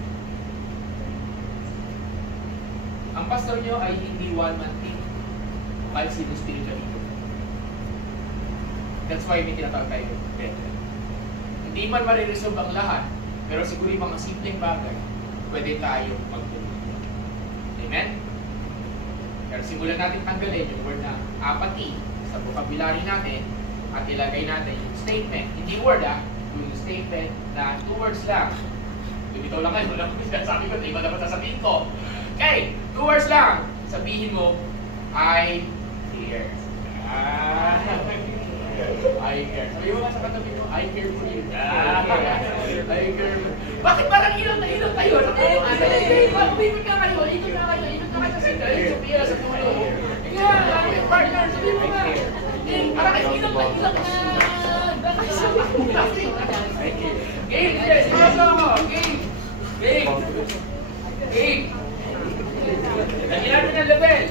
Ang pastor nyo ay hindi one-man team kahit sino spiritual leader. That's why may tinatawag tayo brethren. Hindi man mariresolve ang lahat, pero siguro yung mga simpleng bagay, pwede tayo magtulungan. Amen? Pero simulan natin tanggalin yung word na apathy sa vocabulary natin at ilagay natin yung statement. Hindi word yung statement na 2 words lang. Bitaw lang kayo, wala ko sabi ko, iba dapat sasabihin ko. Okay, 2 words lang. Sabihin mo, I care. I care. Sabi mo nga sa katabi mo, I care for you. I care for you. Bakit parang ilong na ilong tayo? Bibig ka kayo, ikot na kayo sa sender, sa pila, sa tulo. Ika, partner, sabi mo nga. Parang ilong na ilong na. Game, yes, imaso ako. Game. Lagyan natin ng level.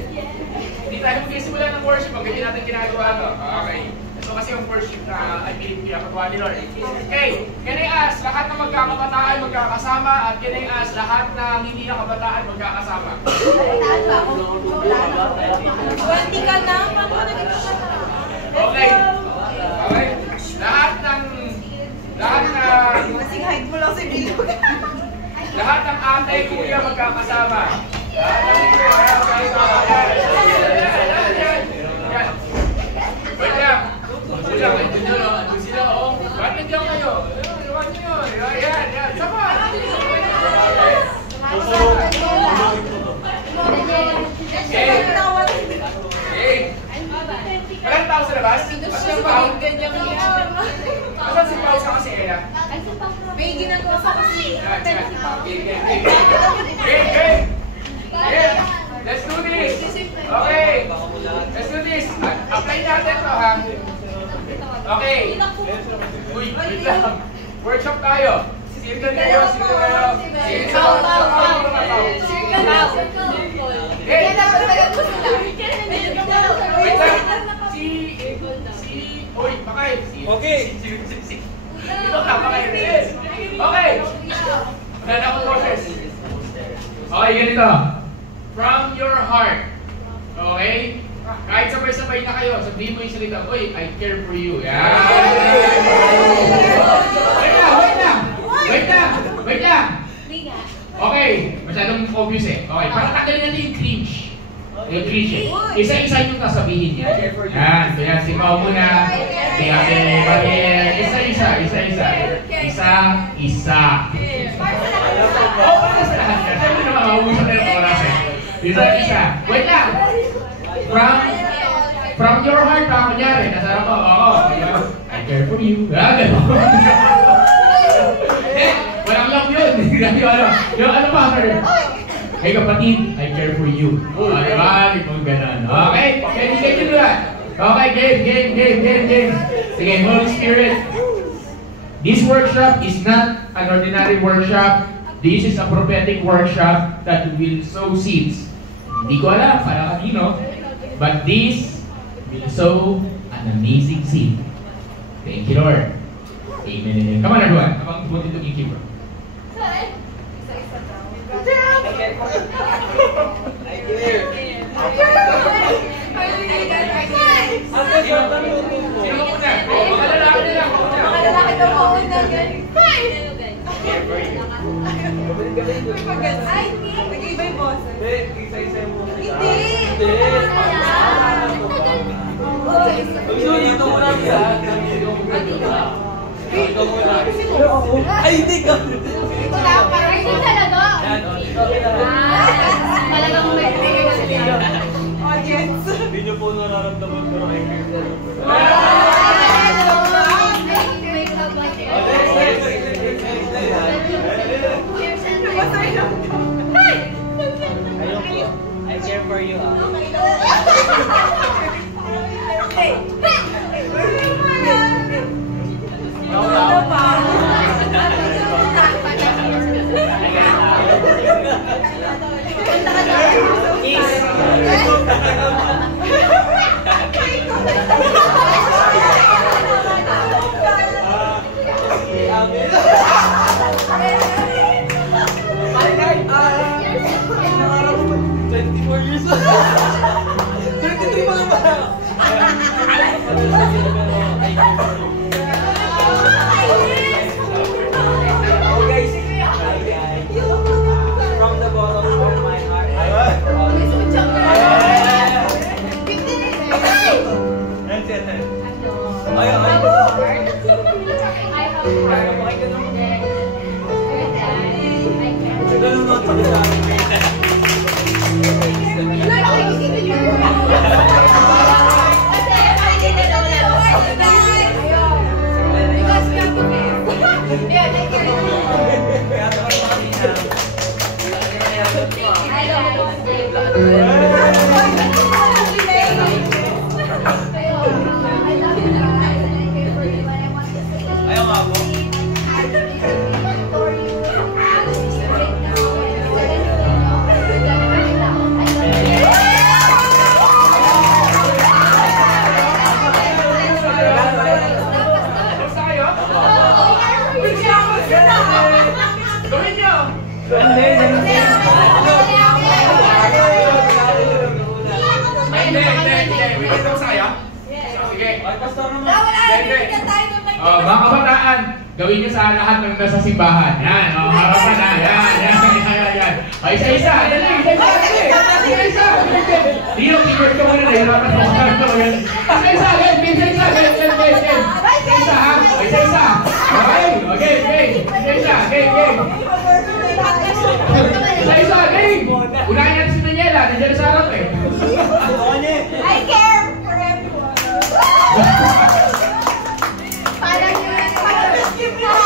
Hindi tayo magsisimula ng worship pag ganyan natin ginagawa ito. Okay. So kasi yung worship na I believe pinapagawa ni Lord. Okay. Can I ask, lahat ng magkakabataan magkakasama at can I ask, lahat ng hindi na kabataan magkakasama? Vertical na, Okay. Lahat na Masing height mo lang si Bilo. Lahat ng ate, kuya magkakasama. Lahat ng kuya magkakasama. Yan. Wait lang. Kuya, andun nyo, no? Andun sila, oh. Ba't nandiyan kayo? Iwan nyo. Yan. Sama. Ilang tao sa labas? Asan si Pao sa kasi Ella? May ginagawa sa kasi. Let's do this! Okay! Let's do this! Apply natin ito, ha? Okay! Uy, wait lang! Workshop tayo! Circle kayo! Wait lang! Uy, pakay! Okay. Ito ka, pakay! Okay! Wala na akong process. Okay, ganito. From your heart. Okay? Kahit sabay-sabay na kayo, sabihin mo yung salita, uy, I care for you. Yan! Wait lang! Okay, masyadong obvious eh. Okay, para tagalin natin yung cringe. Yung cringe eh. Isa-isa yung sasabihin niya. Yan, kaya si Pao muna. Si Ate Marie. Isa-isa. Oh, para sa lahat ka. Siyempre naman, maubusan na yung oras eh. Isa. Wait lang! From your heart, kunyari, nasarap ko, I care for you. Gano'n. Walang love yun. Yung ano pa, sir? Hey kapatid, I care for you. Diba? Hindi mo gano'n. Okay? Hindi kayo doon. Okay, game. Sige, Holy Spirit. This workshop is not an ordinary workshop. This is a prophetic workshop that will sow seeds. Hindi ko alam para kanino, but this will sow an amazing seed. Thank you, Lord. Amen. Come on, everyone. Abang buti itong keyboard. Sino muna? Mga lalaki lang. Mga lalaki daw mo una. Nag-iba yung boses. Isa-isa mo. Hindi. Dito muna siya. Ikaw muna. Ay, hindi ka. Ito lang, parang ito talaga. Talagang may Audience. Hindi niyo po nararamdaman pero I care for you. I care for you. Mga kabataan, gawin niyo sa lahat ng nasa simbahan. Yan, harapan na. Yan. Ay, isa-isa. Dali, isa-isa. Dino, keyword ka muna. Nahirapan mo. Isa-isa. Isa-isa. Isa-isa, ha? Isa-isa. Okay. Isa-isa. Game. Isa-isa. Game. Unahin natin si Daniela. Nandiyan sa harap eh. I care for everyone. Parang skip na.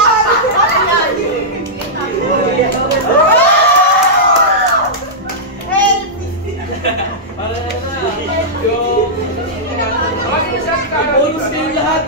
Bonus na yung lahat.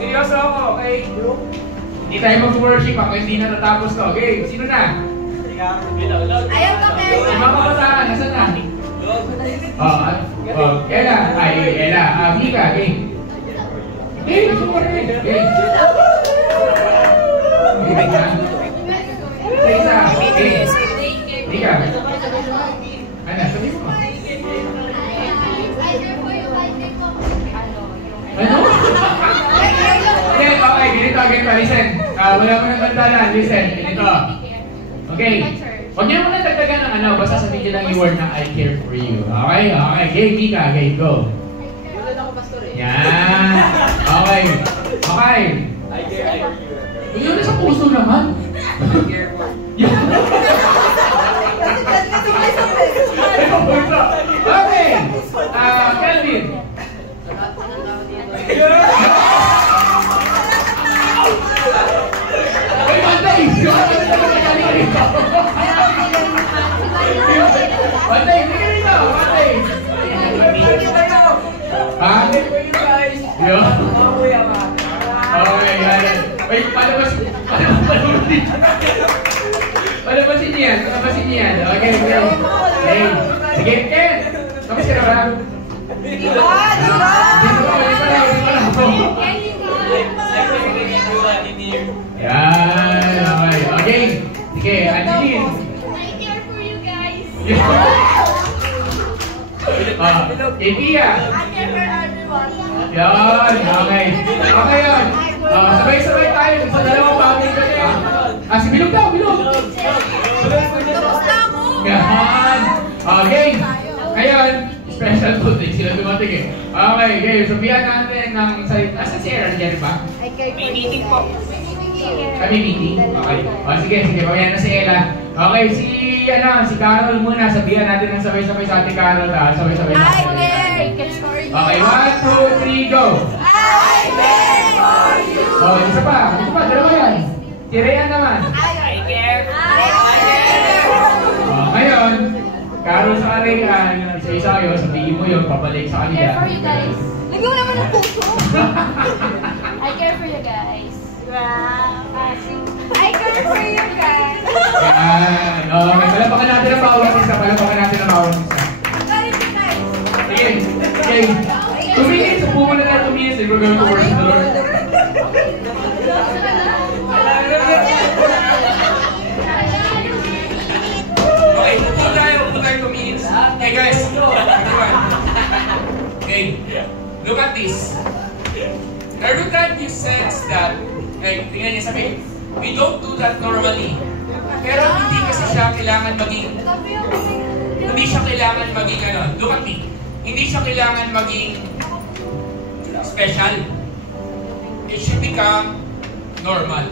Seryoso ako, okay? Hindi tayo mag-worship ako, hindi na natapos to. Okay, sino na? Ayaw ka, Mary. Mga kabataan, nasan na? Ella. Mika, okay. Okay, sumari. Okay. Mika. Isa, okay. Mika. Ano, sabi mo? Ano? Okay, ganito, listen. Wala ko nang bandalan, listen, ganito. Okay. Huwag niyo muna dagdagan ng ano, basta sabihin niyo lang yung word na I care for you. Okay. Okay, Mika, okay, go. Yan. Okay. I care for you. Yun na sa puso naman. I care for you. Okay. Kelvin. Ay, Monday! Monday, hindi ka rito! Monday! Ha? Okay, yan. Wait, palabasin niyan. Okay. Sige, Ken! Tapos ka na ba? Yan, okay. Sige, Angeline. I care for you guys. Etia. I care for everyone. Yan, okay. Okay yan. Sabay-sabay tayo. Sa dalawang bagay kasi. Si Bilog daw, Bilog. Tapos na ako. Yan. Okay. Ngayon, special food din sila dumating eh. Okay, game. Sabihan natin ng salita. Asa si Aaron dyan ba? I care for you guys. Kami meeting? Okay. Sige. Pagyan na si Ella. Okay, si Carol muna. Sabihan natin ng sabay-sabay sa ating Carol. Sabay-sabay I natin. care for you. Okay, 1, 2, 3, go! I care for you. Oh, isa pa. Dalawa yan. Si Rhea naman. I care. Ngayon, Carol sa Rhea, isa-isa kayo, sabihin mo yun, papalik sa I care kanila. for you guys. Lagyan mo naman ng puso. I care for you guys. Wow. I care for you guys. Yan. Okay, palapakan natin ang bawat isa. Sige. 2 minutes. Upo muna tayo 2 minutes. We're going to worship the Lord. Okay, upo tayo 2 minutes. Okay guys. Okay. Look at this. Every time you sense that, tingnan niyo sabi, we don't do that normally. Pero hindi kasi siya kailangan maging, look at me. Hindi siya kailangan maging special. It should become normal.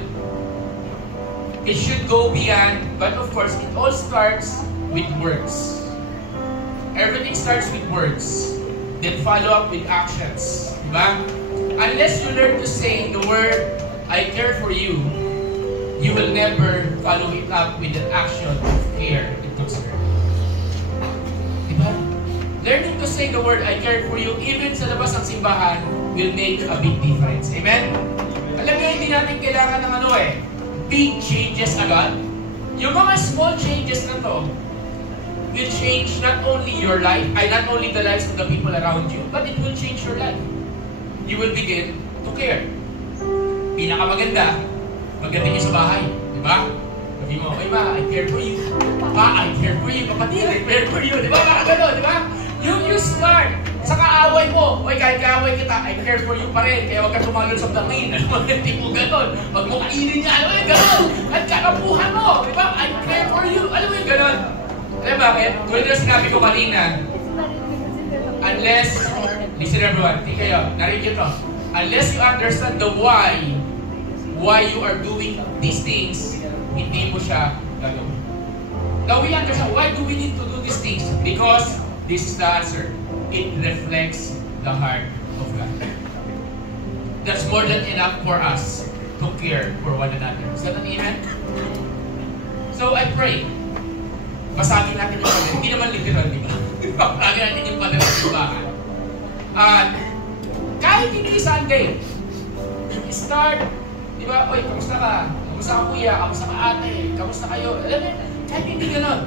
It should go beyond, but of course, it all starts with words. Everything starts with words, then follow up with actions. Diba? Unless you learn to say the word, I care for you, you will never follow it up with an action of care and concern. Diba? Learning to say the word, I care for you, even sa labas ng simbahan, will make a big difference. Amen? Alam niyo, hindi natin kailangan ng big changes agad. Yung mga small changes na to will change not only your life, not only the lives of the people around you, but it will change your life. You will begin to care. Pinakamaganda, Pagdating niyo sa bahay, di ba? Sabi mo, "Oy ma, I care for you." "Pa, I care for you." "Kapatid, I care for you." Di ba? Parang gano'n, di ba? You start. Sa kaaway mo, "Oy, kahit kaaway kita, I care for you pa rin. Kaya huwag ka tumalon sa plangin." Hindi mo gano'n. Huwag mo kainin niya. Alam mo yung gano'n. At kakapuhan mo. Di ba? "I care for you." Alam mo yung gano'n. Alam mo bakit? Kung ito sinabi ko kanina, unless, listen everyone, hindi kayo, narinig ito. Unless you understand the why you are doing these things, hindi mo siya gagawin. Now we understand, why do we need to do these things? Because this is the answer. It reflects the heart of God. That's more than enough for us to care for one another. Is that an amen? So I pray, basagin natin yung pader. Hindi naman literal, di ba? Basagin natin yung pader ng simbahan. At kahit hindi Sunday, start, di ba? "Oy, kamusta ka? Kamusta ka kuya? Kamusta ka ate? Kamusta kayo?" Alam mo, kahit hindi gano'n.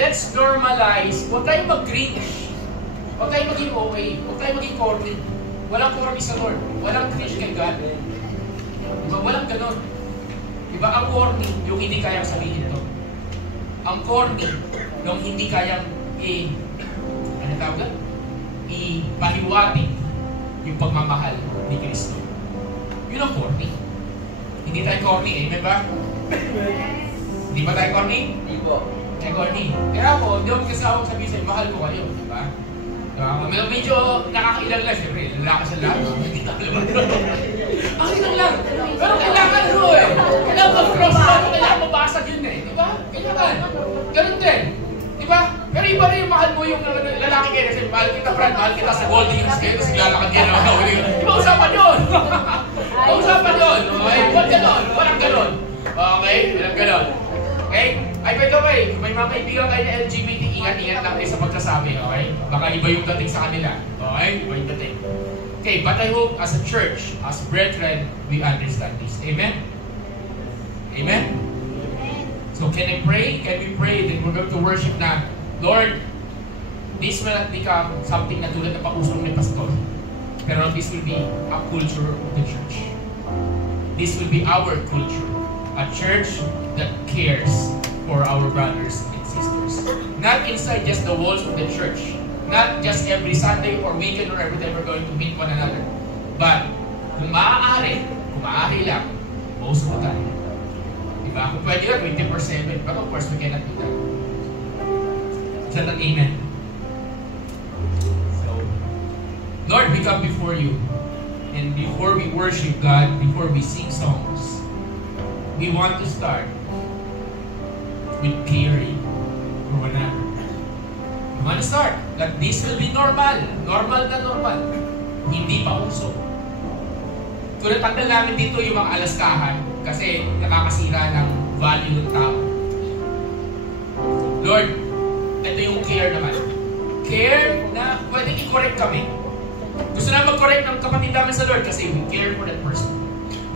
Let's normalize. Huwag tayong mag-cringe. Huwag tayong maging OA. Huwag tayong maging corny. Walang corny sa Lord. Walang cringe kay God. Diba? Walang gano'n. Diba? Ang corny, yung hindi kayang sabihin ito. Ang corny, yung hindi kayang ano tawag? Ipaliwating yung pagmamahal ni Kristo. Yun ang corny. Hindi tayo corny, amen ba? Hindi ba tayo corny? Hindi po. Tayo corny. Kaya ako, hindi ako kasi ako sabihin sa'yo, mahal ko kayo, di ba? Medyo nakakailang lang, siyempre, lalaki sa lahat. Hindi tayo naman. Ang lang. Pero kailangan ito eh. Kailangan mag-cross pa, kailangan mabasag yun eh. Di ba? Kailangan. Ganun din. Di ba? Pero iba rin yung mahal mo yung lalaki kayo kasi mahal kita, Brad, mahal kita sa Gold Hills kayo, kasi lalakad kayo na mahuli. Di ba usapan yun? Usapan yun. Okay? Huwag ganon. Walang ganon. Okay? Walang ganon. Okay? Ay, by the way, kung may mga kaibigan kayo na LGBT, ingat-ingat lang kayo sa pagkasabi, okay? Baka iba yung dating sa kanila. Okay? Iba yung dating. Okay, but I hope as a church, as brethren, we understand this. Amen? Amen? So can I pray? Can we pray? Then we're going to worship na, Lord, this will not become something na tulad na pausong ni Pastor. Pero this will be a culture of the church. This will be our culture. A church that cares for our brothers and sisters. Not inside just the walls of the church. Not just every Sunday or weekend or every time we're going to meet one another. But kung maaari lang, most of the time. Diba? Kung pwede lang 24/7, but of course we cannot do that. Is that an amen? So, Lord, we come before you. And before we worship God, before we sing songs, we want to start with caring for one another. We want to start that this will be normal. Normal na normal. Hindi pa uso. Kung natanggal namin dito yung mga alaskahan kasi nakakasira ng value ng tao. Lord, ito yung care naman. Care na pwedeng i-correct kami. Gusto namin mag-correct ng kapatid namin sa Lord kasi we care for that person.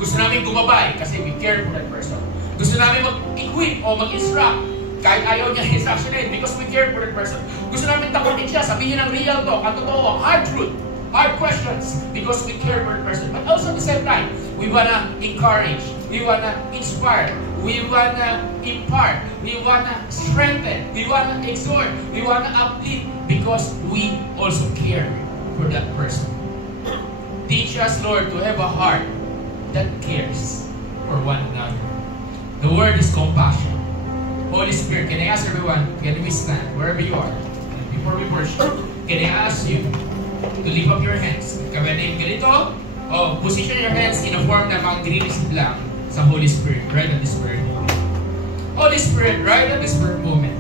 Gusto namin gumabay kasi we care for that person. Gusto namin mag-equip o mag-instruct kahit ayaw niya instruction na yun because we care for that person. Gusto namin takutin siya, sabihin ng real talk, ang totoo, hard truth, hard questions because we care for that person. But also at the same time, we wanna encourage, we wanna inspire, we wanna impart, we wanna strengthen, we wanna exhort, we wanna uplift because we also care for that person. Teach us, Lord, to have a heart that cares for one another. The word is compassion. Holy Spirit, can I ask everyone, can we stand wherever you are? And before we worship, can I ask you to lift up your hands? Ganito, position your hands in a form na mag-receive lang sa Holy Spirit right at this very moment. Holy Spirit, right at this very moment,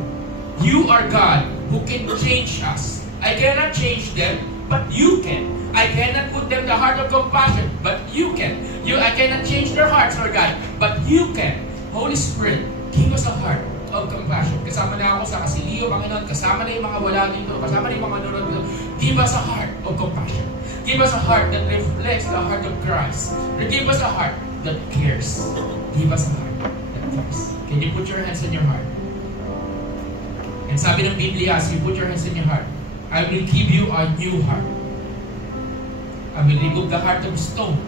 you are God who can change us. I cannot change them, but you can. I cannot put them the heart of compassion, but you can. I cannot change their hearts, Lord God, but you can. Holy Spirit, give us a heart of compassion. Kasama na ako sa Kasilio, Panginoon. Kasama na yung mga wala dito. Kasama na yung mga nanonood dito. Give us a heart of compassion. Give us a heart that reflects the heart of Christ. Give us a heart that cares. Give us a heart that cares. Can you put your hands on your heart? And sabi ng Biblia, as you put your hands on your heart, I will give you a new heart. I will remove the heart of stone,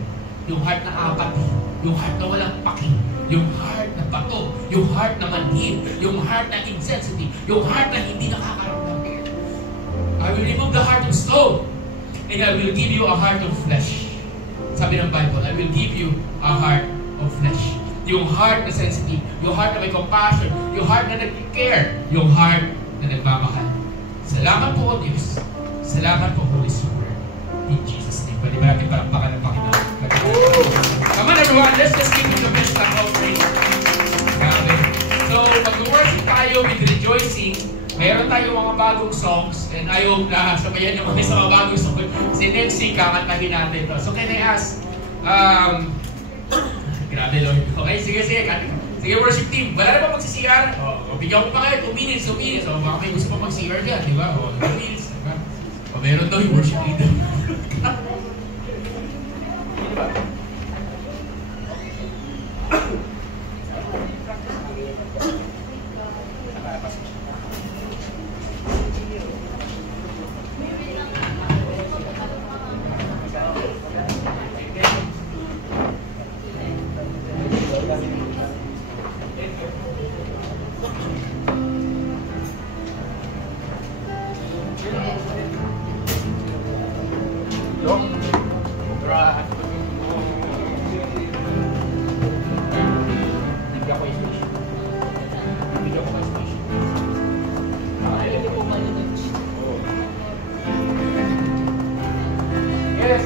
yung heart na apathy, Yung heart na walang paki. Yung heart na bato. Yung heart na manhid. Yung heart na insensitive. Yung heart na hindi nakakaramdam. I will remove the heart of stone and I will give you a heart of flesh. Sabi ng Bible, I will give you a heart of flesh. Yung heart na sensitive, yung heart na may compassion, yung heart na nag-care, yung heart na nagmamahal. Salamat po, O Diyos. Salamat po, Holy Spirit. In Jesus' name. Pwede ba natin parampakan ng Panginoon? Come on everyone, let's just give him the best of all praise. Grabe. So, mag-worship tayo with rejoicing. Meron tayong mga bagong songs and I hope na sabayan naman sa mga bagong songs. Si Nancy, kakantahin natin to. So, can I ask, grabe Lord. Okay, sige. Sige, worship team. Wala na ba magsi-CR? Bigyan ko pa kayo, 2 minutes. So, baka may gusto pa mag-CR dyan, di ba? 2 minutes. Diba? O, meron daw yung worship leader.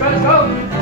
Let's go! Wow.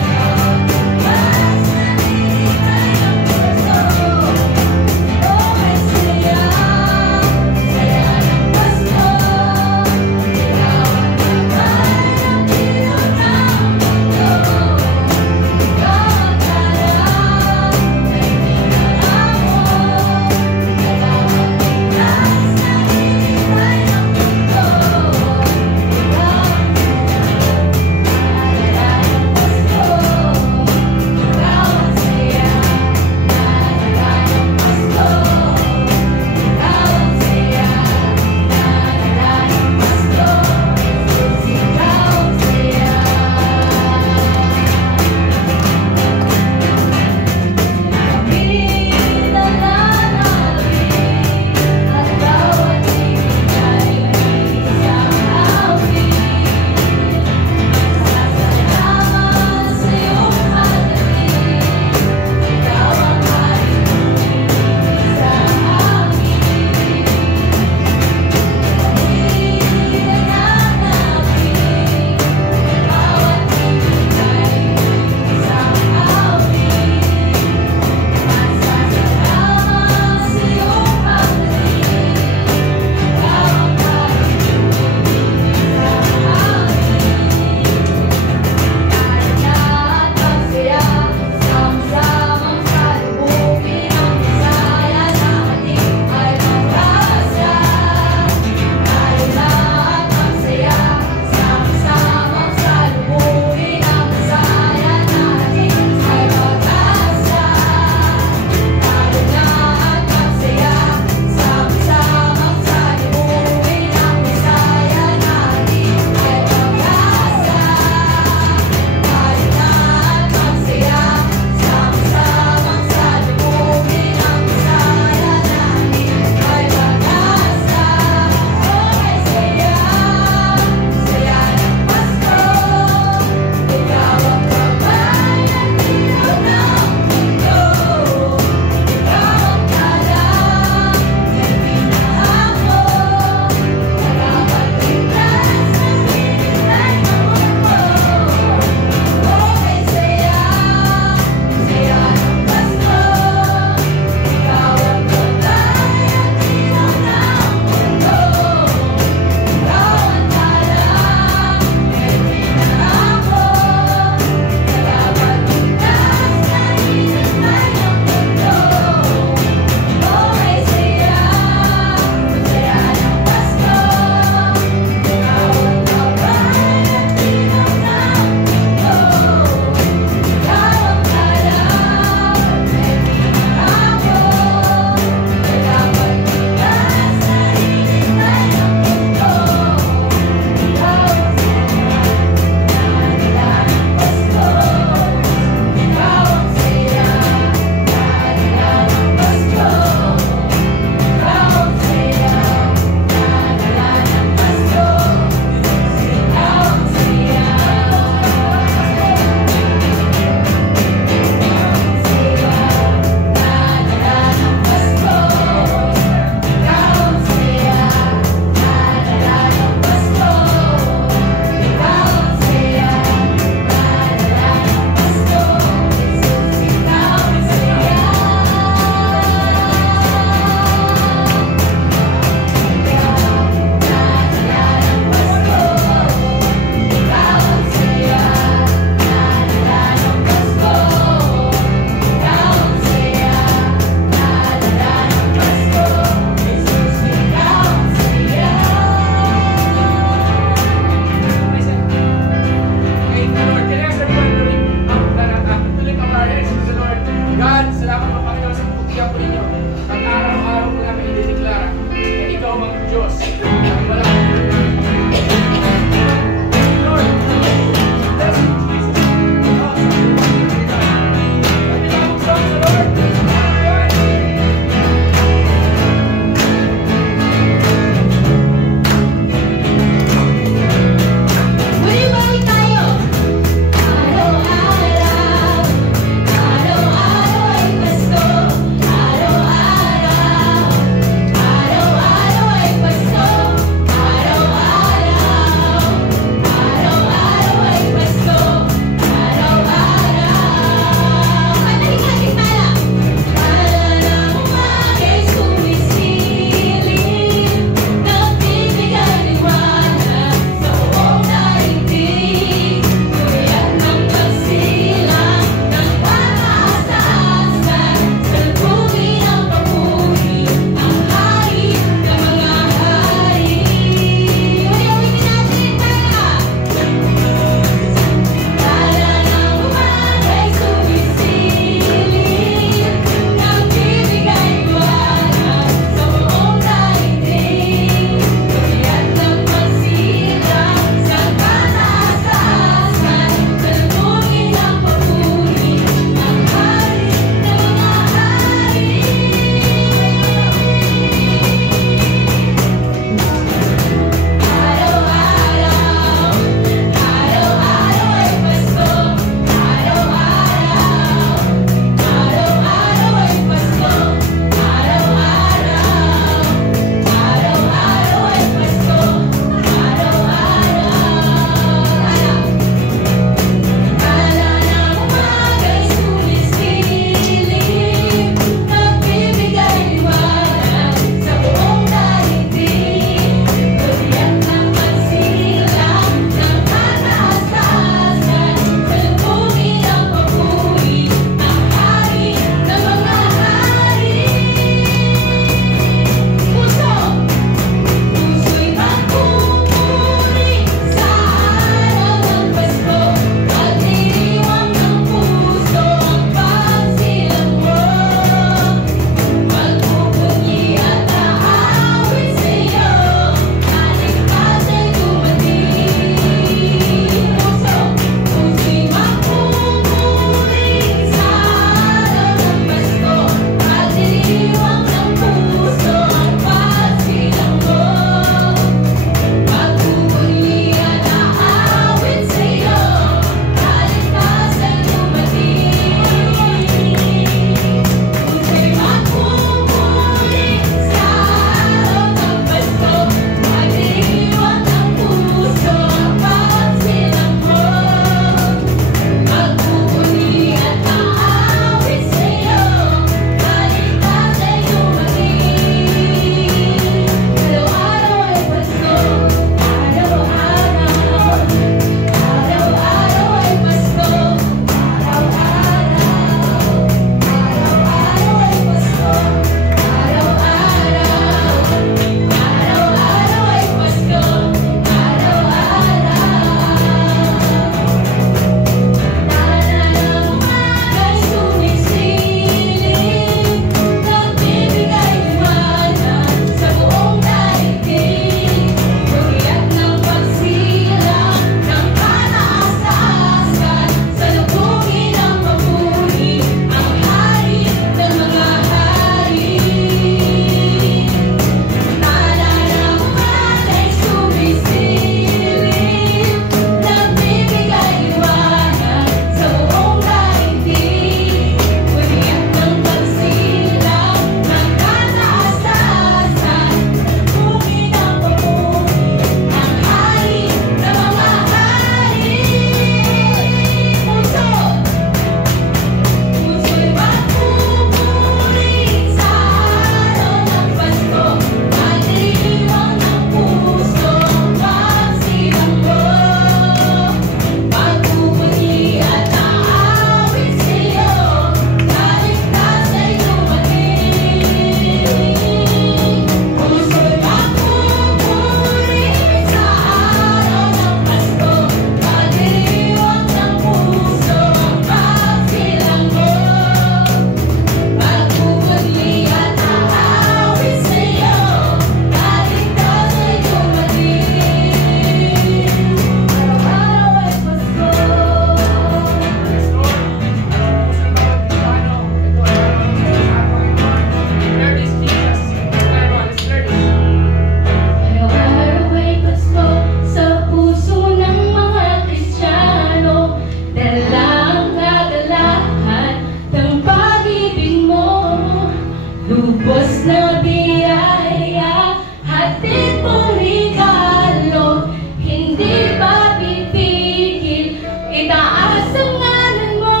Lubos na biyaya, hatid mong regalo, hindi ba pipigil, itaas ang ngalan mo.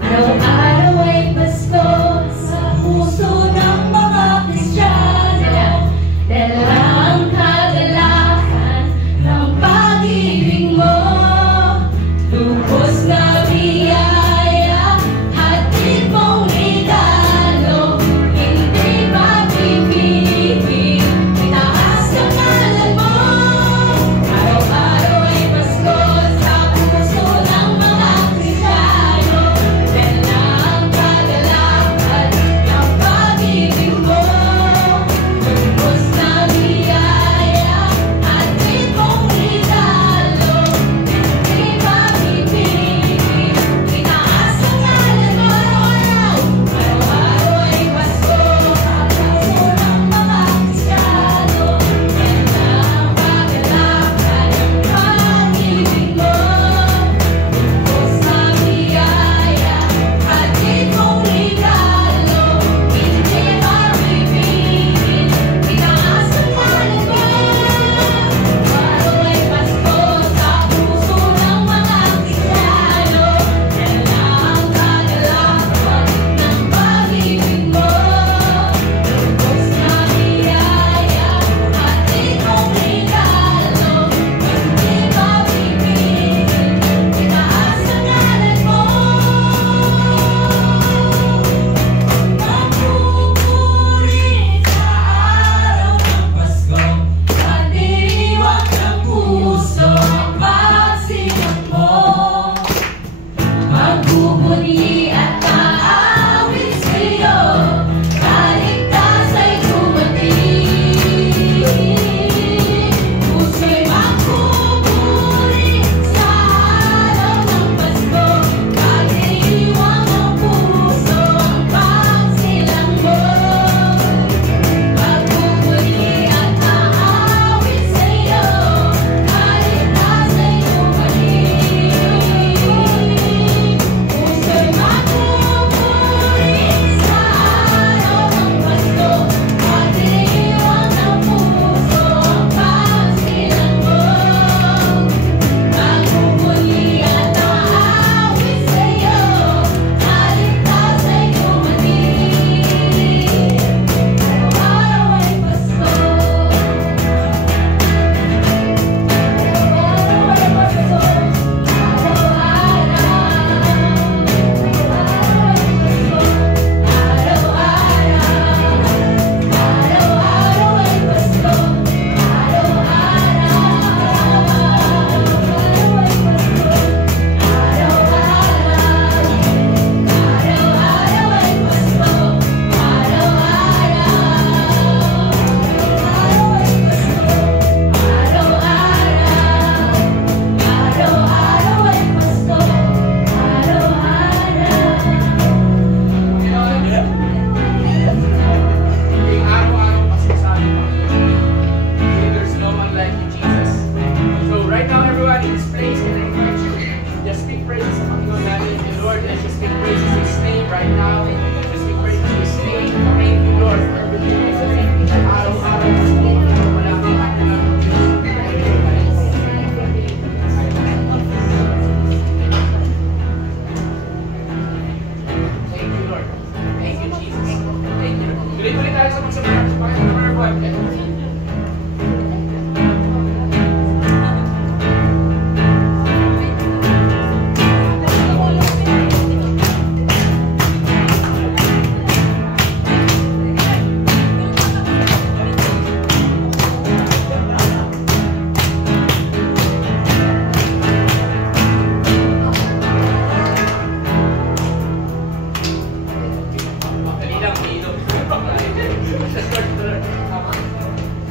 Araw-araw ay Pasko sa puso ng mga Kristiyano, dala ang kagalakan ng pag-ibig mo. Lubos na biyaya, hatid mong regalo, hindi ba pipigil, itaas ang ngalan mo. Araw-araw ay Pasko sa puso ng mga Kristiyano, dala ang kagalakan ng pag-ibig mo. Lubos na biyaya, hatid mong regalo, hindi ba pipigil, itaas ang ngalan mo. Araw-araw ay Pasko sa puso ng mga Kristiyano, dala ang kagalakan ng pag-ibig mo. Lubos na biyaya, hatid mong regalo, hindi ba pipigil, itaas ang ngalan mo. Araw ay Pasko sa puso ng mga Kristiyano, dala ang kagalakan ng pag-ibig mo. Lubos na biyaya, hatid mong regalo, hindi ba pipigil, itaas ang ngalan mo. Magpupuri sa araw ng Pasko, pagdiriwang ng puso ang pagsikat mo. Magpupuri at aawit sa'yo, kaligtas ay dumating. Puso'y magpupuri sa araw ng Pasko, pagdiriwang ng puso ang pagsilang mo. Magpupuri at aawit sa'yo, kaligtas ay dumating. Puso'y magpupuri sa araw ng Pasko, pagdiriwang ng puso ang pagsilang mo. Magpupuri at aawit sa'yo, kaligtas ay dumating. Araw-araw ay Pasko. Yung araw-araw kasi sa ating Panginoon. There's no one like you, Jesus. So right now, everyone in this place, can I invite you? Just speak praises sa Panginoon natin. And Lord, let's just speak praises to His name right now. Just speak praises to His name. Thank you, Lord, for everything He's doing. Araw-araw, wala kang makilang. Thank you, Lord. Thank you, Jesus. Thank you. Tuloy-tuloy tayo sa magsabihan. Pakita naman our God.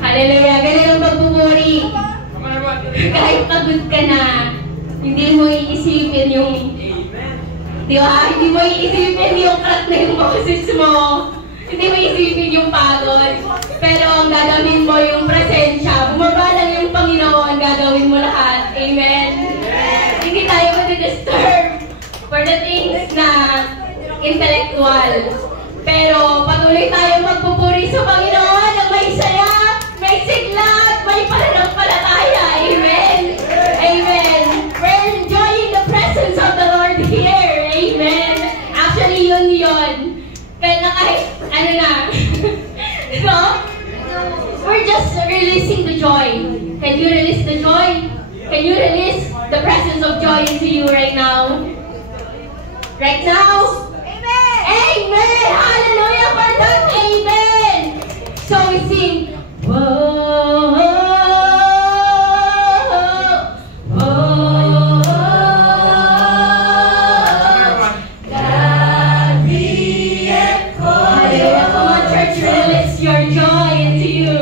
Hallelujah! Ganun ang pagpupuri. Kahit pagod ka na, hindi mo iisipin yung... Di ba? Hindi mo iisipin yung crack na yung boses mo. Hindi mo iisipin yung pagod. Pero ang gagawin mo yung presensya. Bumaba lang yung Panginoon, gagawin mo lahat. Amen? Hindi tayo ma-disturb for the things na intellectual. Pero pag Patuloy tayo magpupuri sa Panginoon na may saya, may sigla, at may pananampalataya. Amen. Amen. We're enjoying the presence of the Lord here. Amen. Actually, yun. Kaya na kahit, ano na, no? We're just releasing the joy. Can you release the joy? Can you release the presence of joy into you right now? Right now? Amen! Amen! Hallelujah for that! Amen! So we sing, whoa, whoa, whoa, God be Hallelujah! Come on, church, release your joy into you.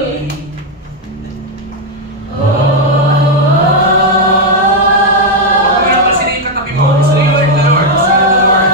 Kaya kasi na yung katabi mo. Gusto niyo Lord, the Lord. Gusto niyo the Lord.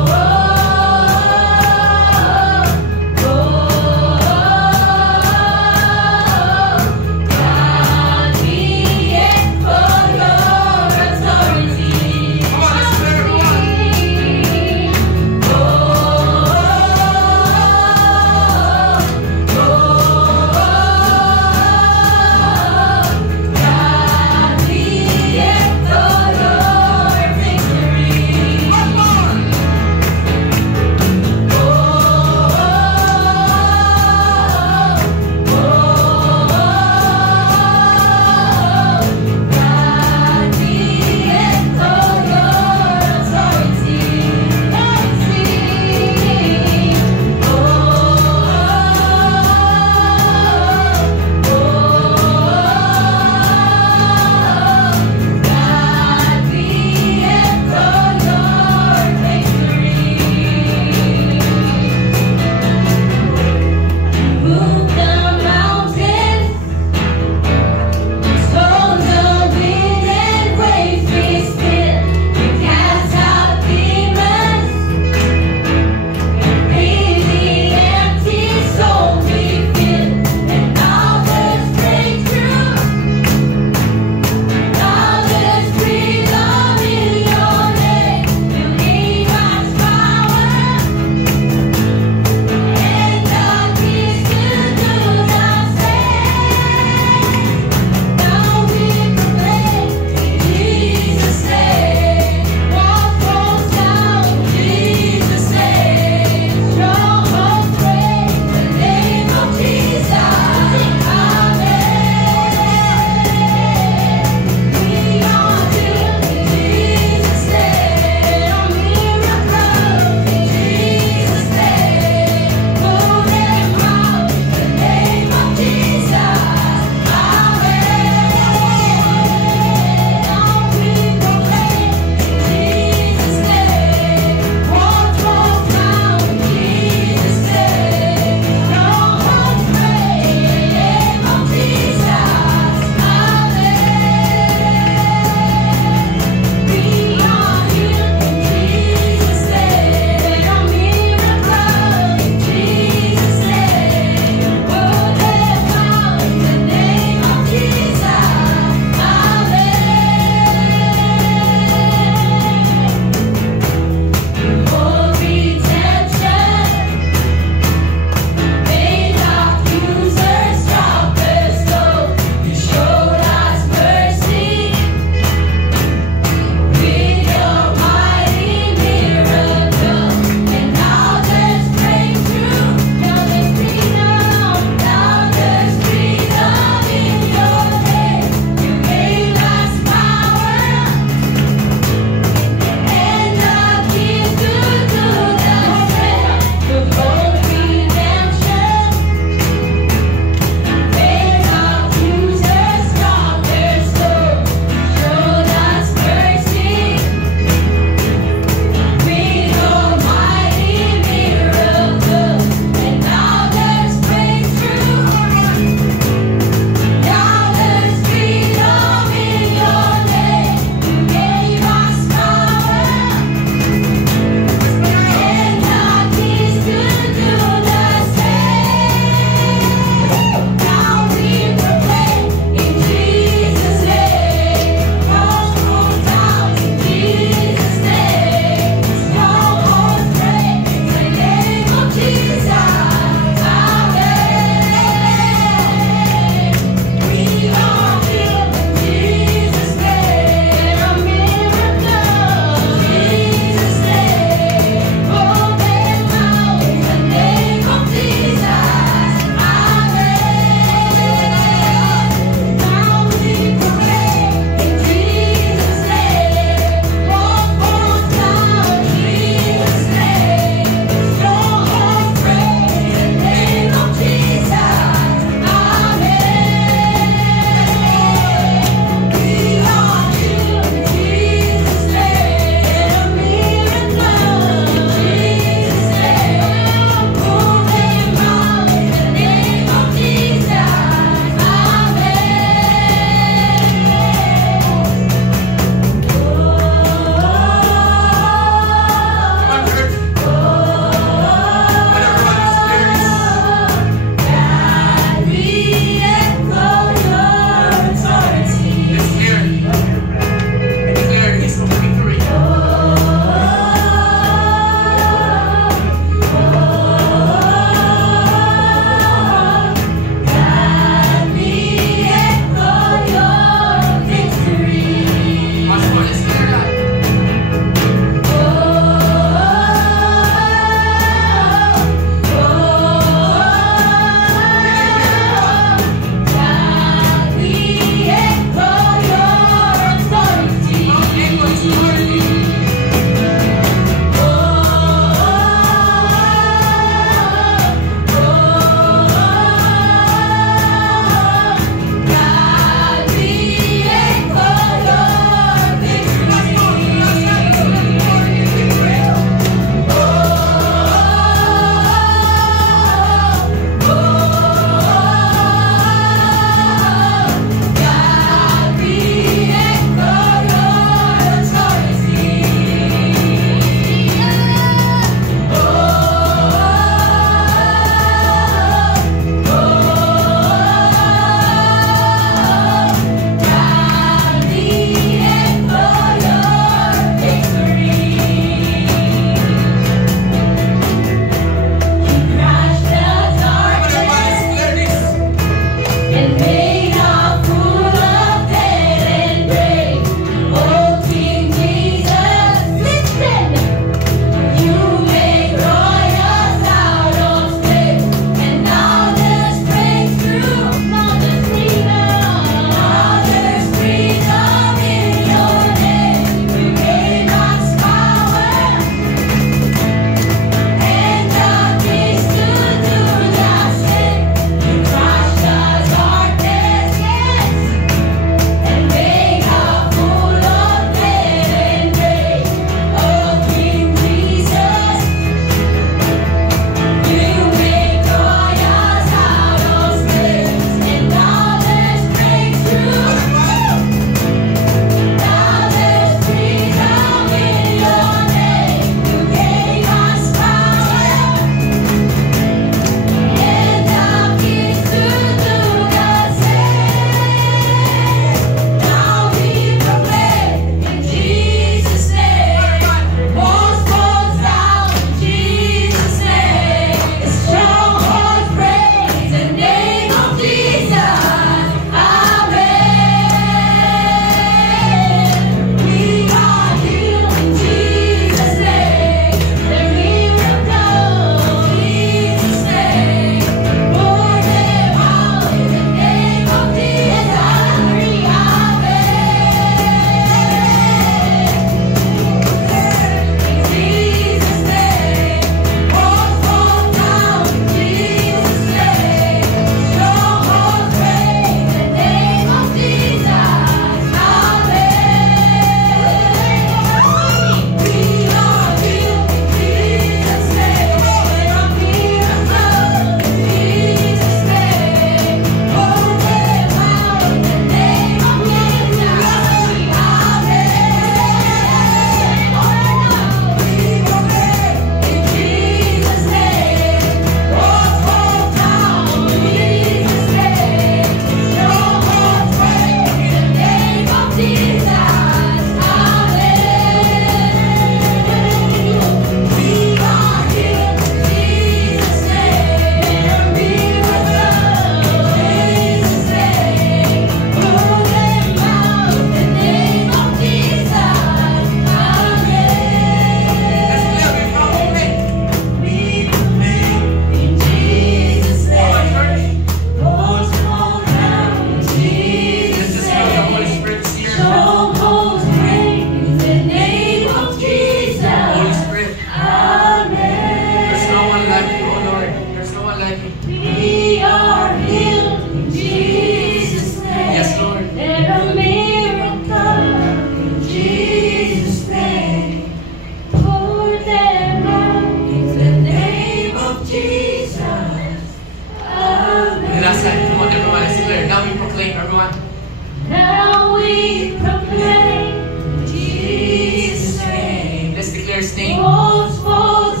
Walls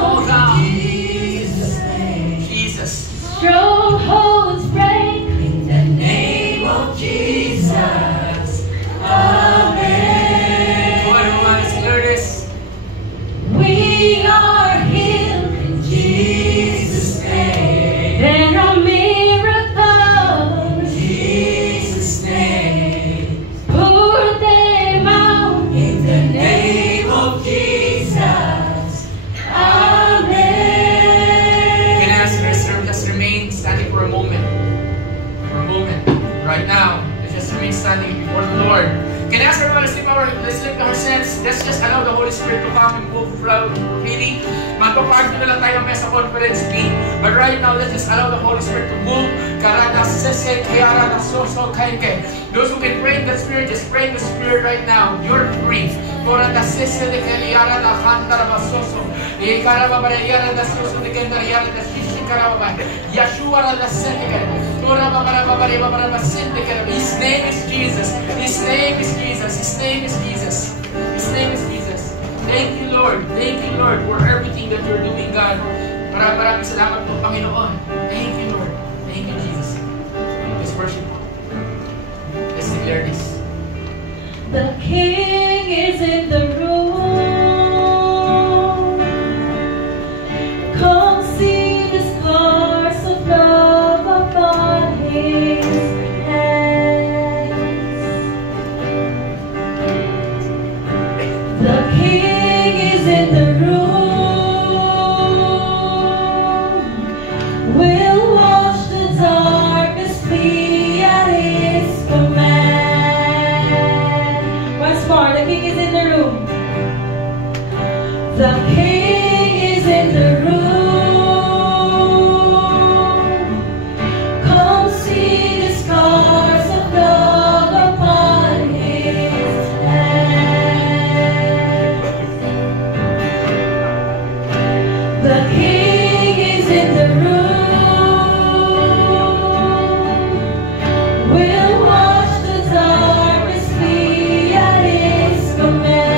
falls down. Jesus' name. Jesus. Strongholds break. In the name of Jesus. Amen. Go ahead, everyone. Let's clear this. We are healed In Jesus' name. There are miracles. In Jesus' name. Pour them out. In the name of Jesus. Amen. Can I ask you to just remain standing for a moment? For a moment. Right now. Let's just remain standing before the Lord. Can I ask everyone to lift our hands? Let's just allow the Holy Spirit to come and move freely. Magpa-part na lang tayo mamaya sa conference meet. But right now, let's just allow the Holy Spirit to move. Those who can pray in the Spirit, just pray in the Spirit right now. You're free. His name is Jesus. His name is Jesus. His name is Jesus. His name is Jesus. Thank you, Lord. Thank you, Lord, for everything that you're doing, God. Maraming salamat po, Panginoon. Thank you, Lord. Thank you, Jesus. Let's worship. Let's declare this. The King is in the room. Come see the scars of love upon His hands. The King is in the room. We'll wash the darkness flee at His command. Once more, the King is in the room. The King is in the room. Come see the scars of love upon His hands. The King is in the room. We'll wash the darkness flee at His command.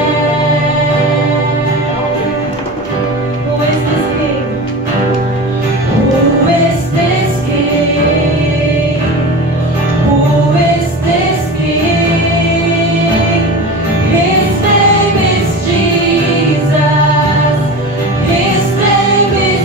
Who is this King? Who is this King? Who is this King? His name is Jesus. His name is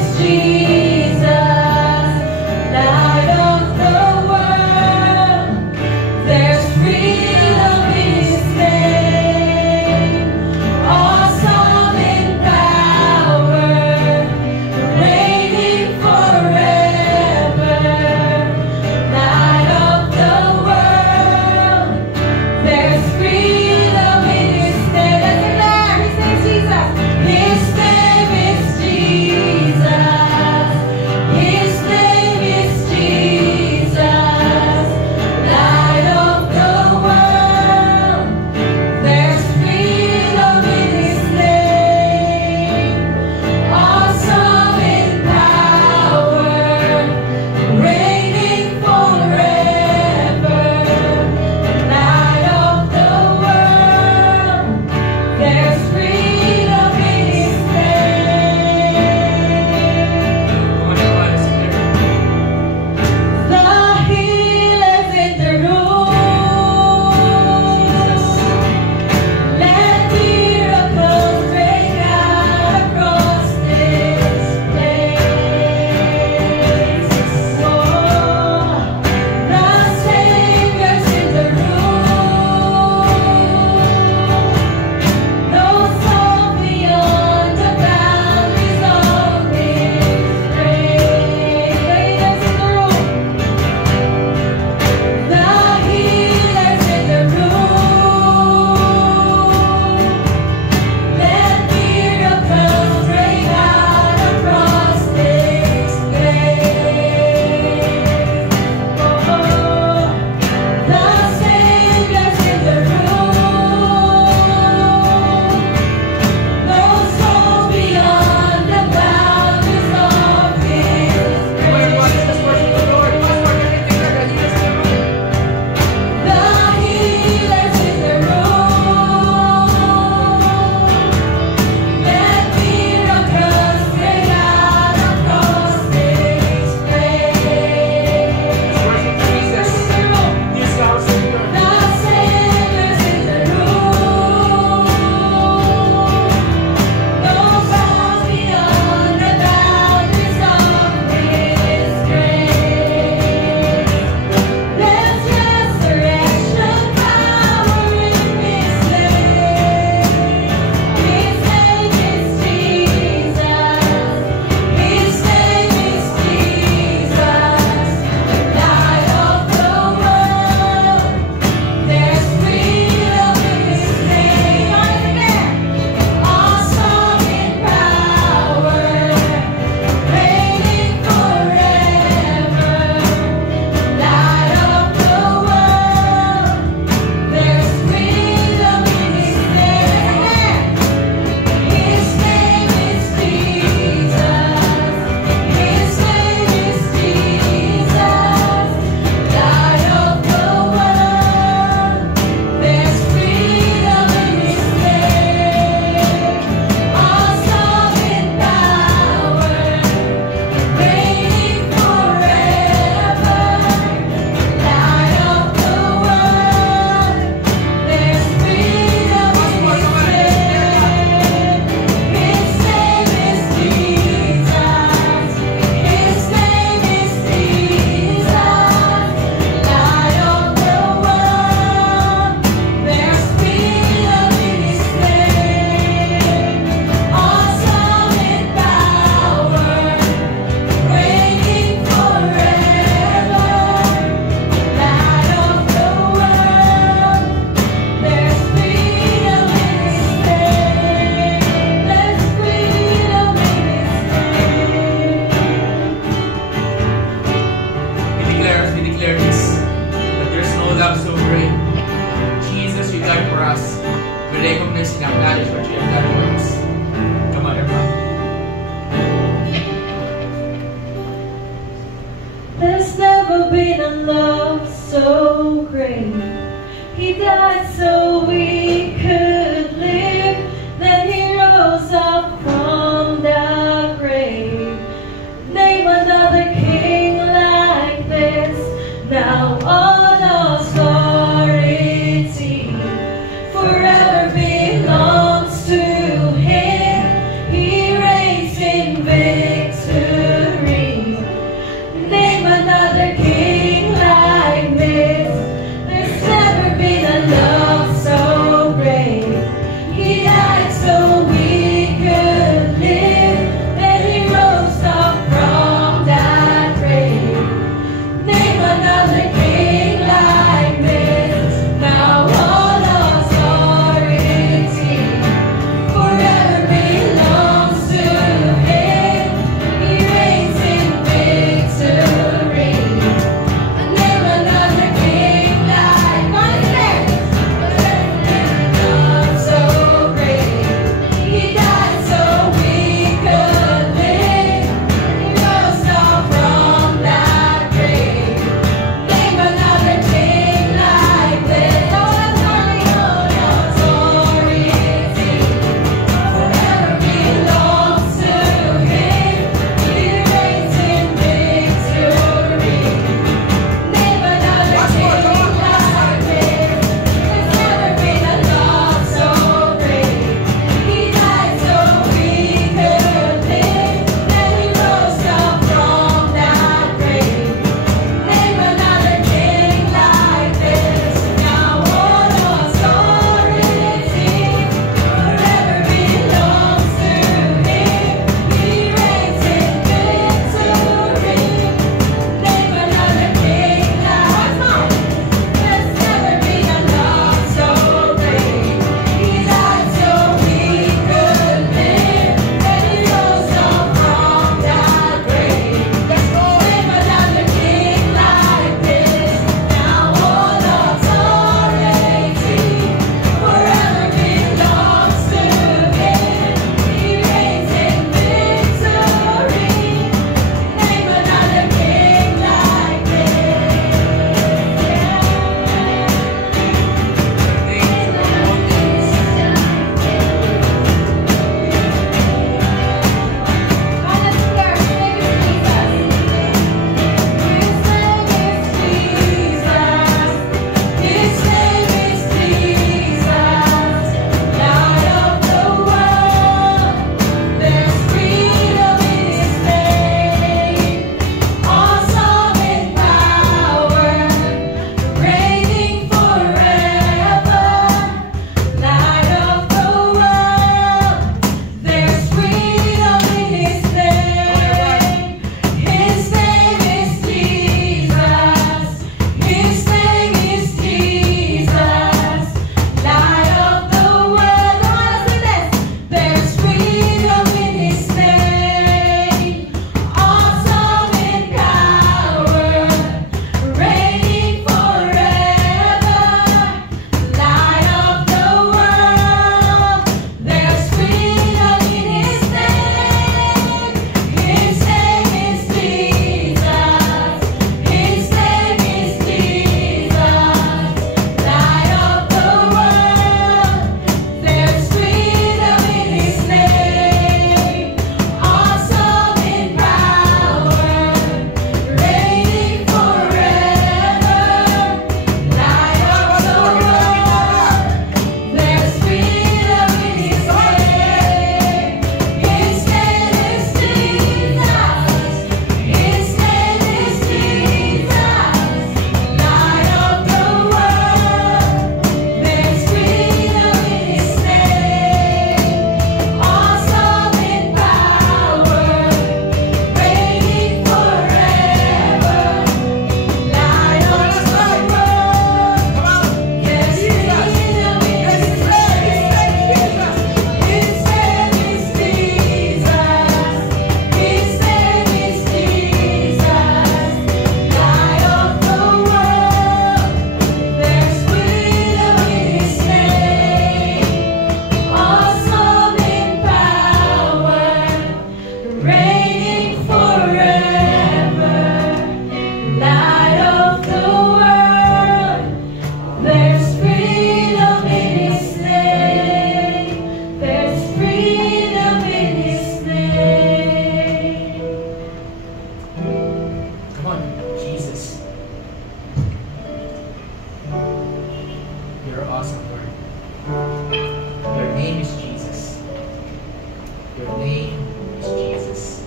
name is Jesus.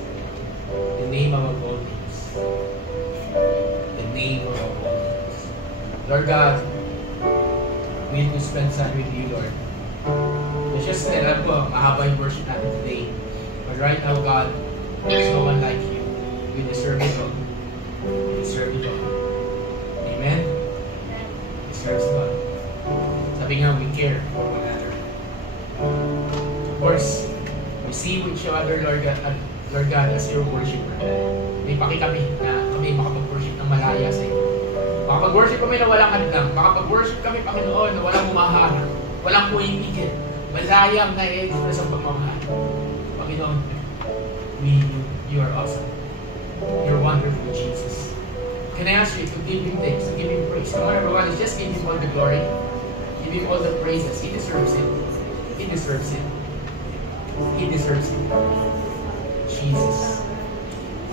The name above all names. The name above all names. Lord God, we need to spend time with you, Lord. It's just that, alam ko, mahaba yung worship natin today. But right now, God, there's no one like you. We deserve it all. We deserve it all. Amen? We deserve it all. Sabi nga, we care for one another. Of course, we see each other, Lord God, as your worshiper. May paki kami na kami makapag-worship ng malaya sa iyo. Makapag-worship kami na walang hadlang. Makapag-worship kami, Panginoon, na walang umaharap. Walang puhimigin. Malayang na-express ang pagmamahal. Panginoon, you are awesome. You're wonderful, Jesus. Can I ask you to give Him thanks, to give Him praise? Come on, everyone, let's just give Him all the glory. Give Him all the praises. He deserves it. He deserves it. He deserves it. Jesus.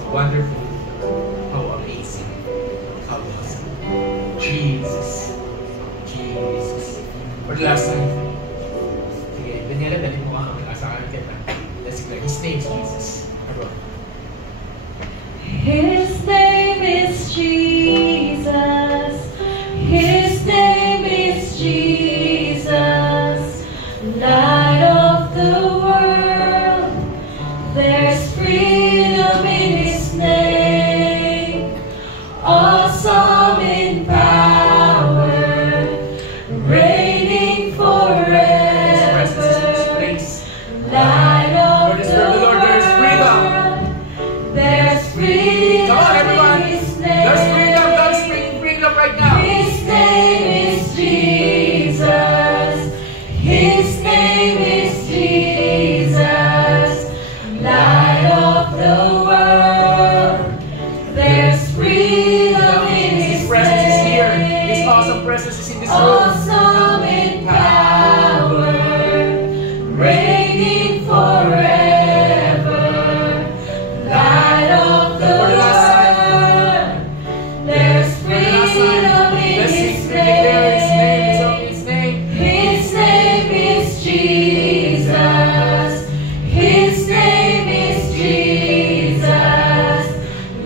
How wonderful. How amazing. How awesome. Jesus. Jesus. For the last time. Sige, Daniela, dali mo kami. Asa kami kita. Let's declare. His name is Jesus. His name is Jesus. His name is Jesus. Light of the world. There's freedom in His name. Awesome in power. Reigning forever. Light of the world. There's freedom. Come on, everyone. In His name. There's freedom. God's bringing freedom right now. His name is Jesus. His name is Jesus. Light of the world. There's freedom in His His presence is here. His name. awesome presence is in this room. Awesome in power. Reigning forever. Light of the world. There's freedom in Let's His declare His name. name. His name. His name is Jesus. His name is Jesus.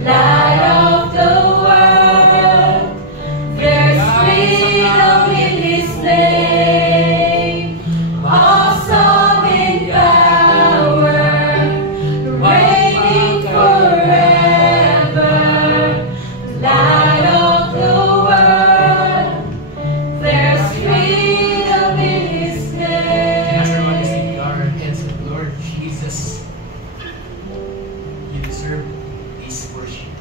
Light of the world. There's freedom in His name. Awesome in power. Reigning forever. Light of the world. There's freedom in His And everyone is name. in our hands, Lord Jesus. You deserve this worship.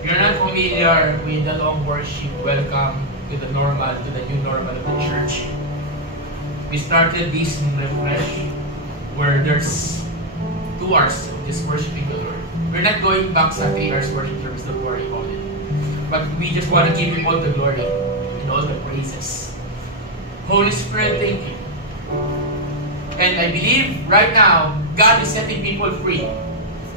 If you're not familiar with the long worship, welcome to the new normal of the church. We started this in Refresh, where there's 2 hours of just worshiping the Lord. We're not going back sa 3 hours worship service, don't worry about it. But we just want to give Him all the glory and all the praises. Holy Spirit, thank you. And I believe right now, God is setting people free.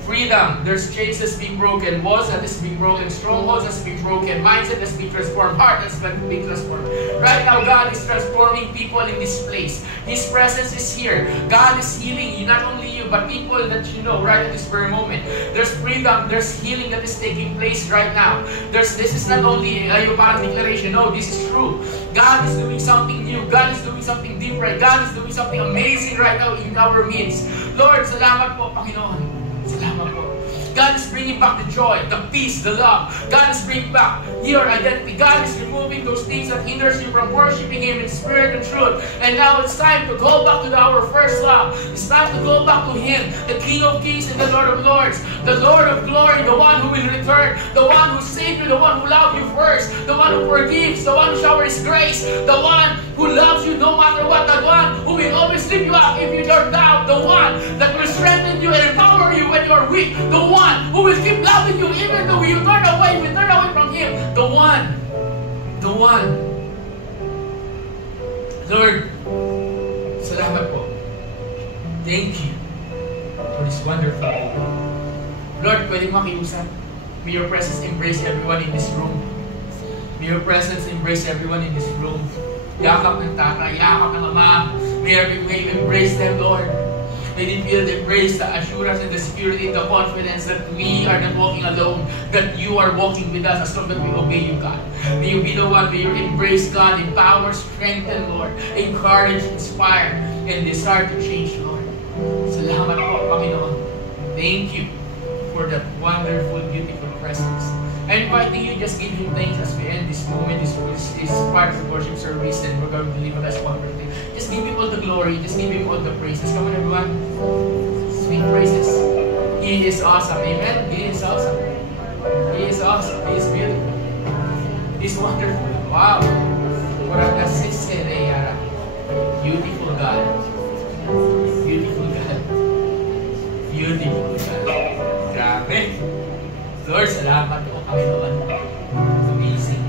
Freedom. There's chains being broken, walls that is being broken, strongholds that's being broken, mindset that's being transformed, heart that's being transformed. Right now, God is transforming people in this place. His presence is here. God is healing you, not only you, but people that you know right at this very moment. There's freedom, there's healing that is taking place right now. This is not only yung parang declaration. No, this is true. God is doing something new. God is doing something different. God is doing something amazing right now in our midst. Lord, salamat po, Panginoon. Salamat po. God is bringing back the joy, the peace, the love. God is bringing back your identity. God is removing those things that hinders you from worshiping Him in spirit and truth. And now it's time to go back to our first love. It's time to go back to Him, the King of Kings and the Lord of Lords, the Lord of Glory, the one who will return, the one who saved you, the one who loved you first, the one who forgives, the one who showers grace, the one who loves you no matter what, the one who will always lift you up if you are down, the one that will strengthen you and empower you when you are weak, the one who will keep loving you even though you turn away from Him, the one. Lord, salamat po. Thank you for this wonderful moment. Lord, pwede mo makiusap. May your presence embrace everyone in this room. May your presence embrace everyone in this room. Yakap ng tatay, yakap ng ama. May you embrace them, Lord. May they feel the embrace, the assurance, and the security, the confidence that we are not walking alone, that you are walking with us as long as we obey you, God. May you be the one, may you embrace, God, empower, strengthen, Lord, encourage, inspire, and desire to change, Lord. Salamat po, Panginoon. Thank you for that wonderful, beautiful presence. I'm inviting you, just give Him thanks as we end this moment, this part of the worship service, and we're going to leave it as one birthday. Just give Him all the glory, just give Him all the praises. Come on, everyone. Sweet praises. He is awesome. Amen? He is awesome. He is awesome. He is beautiful. He is wonderful. Wow. Beautiful God. Beautiful God. Beautiful God. Grabe. Lord, salamat po, Panginoon. Amazing.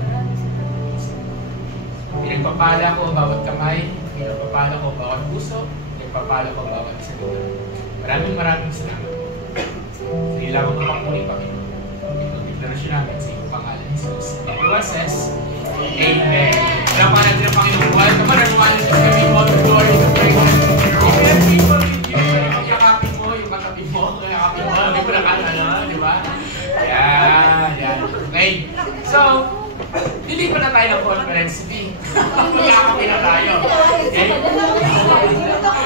Pinagpapala ko bawat kamay, pinagpapala ko bawat puso, pinagpapala ko bawat salita. Maraming salamat. Hindi lang ako makapuli, Panginoon. Ito, deklarasyon namin sa iyong pangalan, Jesus. Everyone says, Amen. Salamat natin ang Panginoon. Come on, everyone. Let's give Him all the glory and the praise. If you have people with you, yakapin mo, yung katabi mo, yakapin mo, hindi mo nakakala, di ba? Yan. Okay. So, lilipat na tayo ng conference B. Magkakapi na tayo. Okay?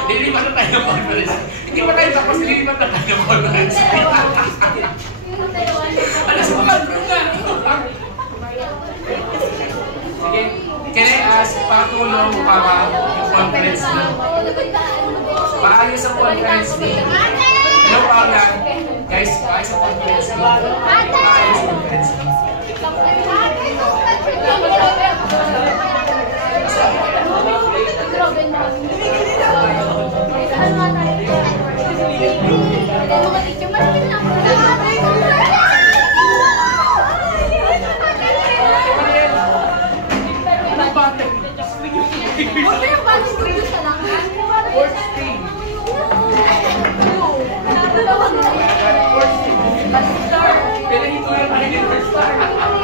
Lilipat na tayo ng conference B. Hindi pa tayo tapos, lilipat na tayo ng conference B. Alas mo ka, bro na. Sige. Can I ask patulong para yung conference B? Paayos ang conference B. Hello, Paula. Guys, paayos ang conference B. Paayos ang conference B. Pero ito yung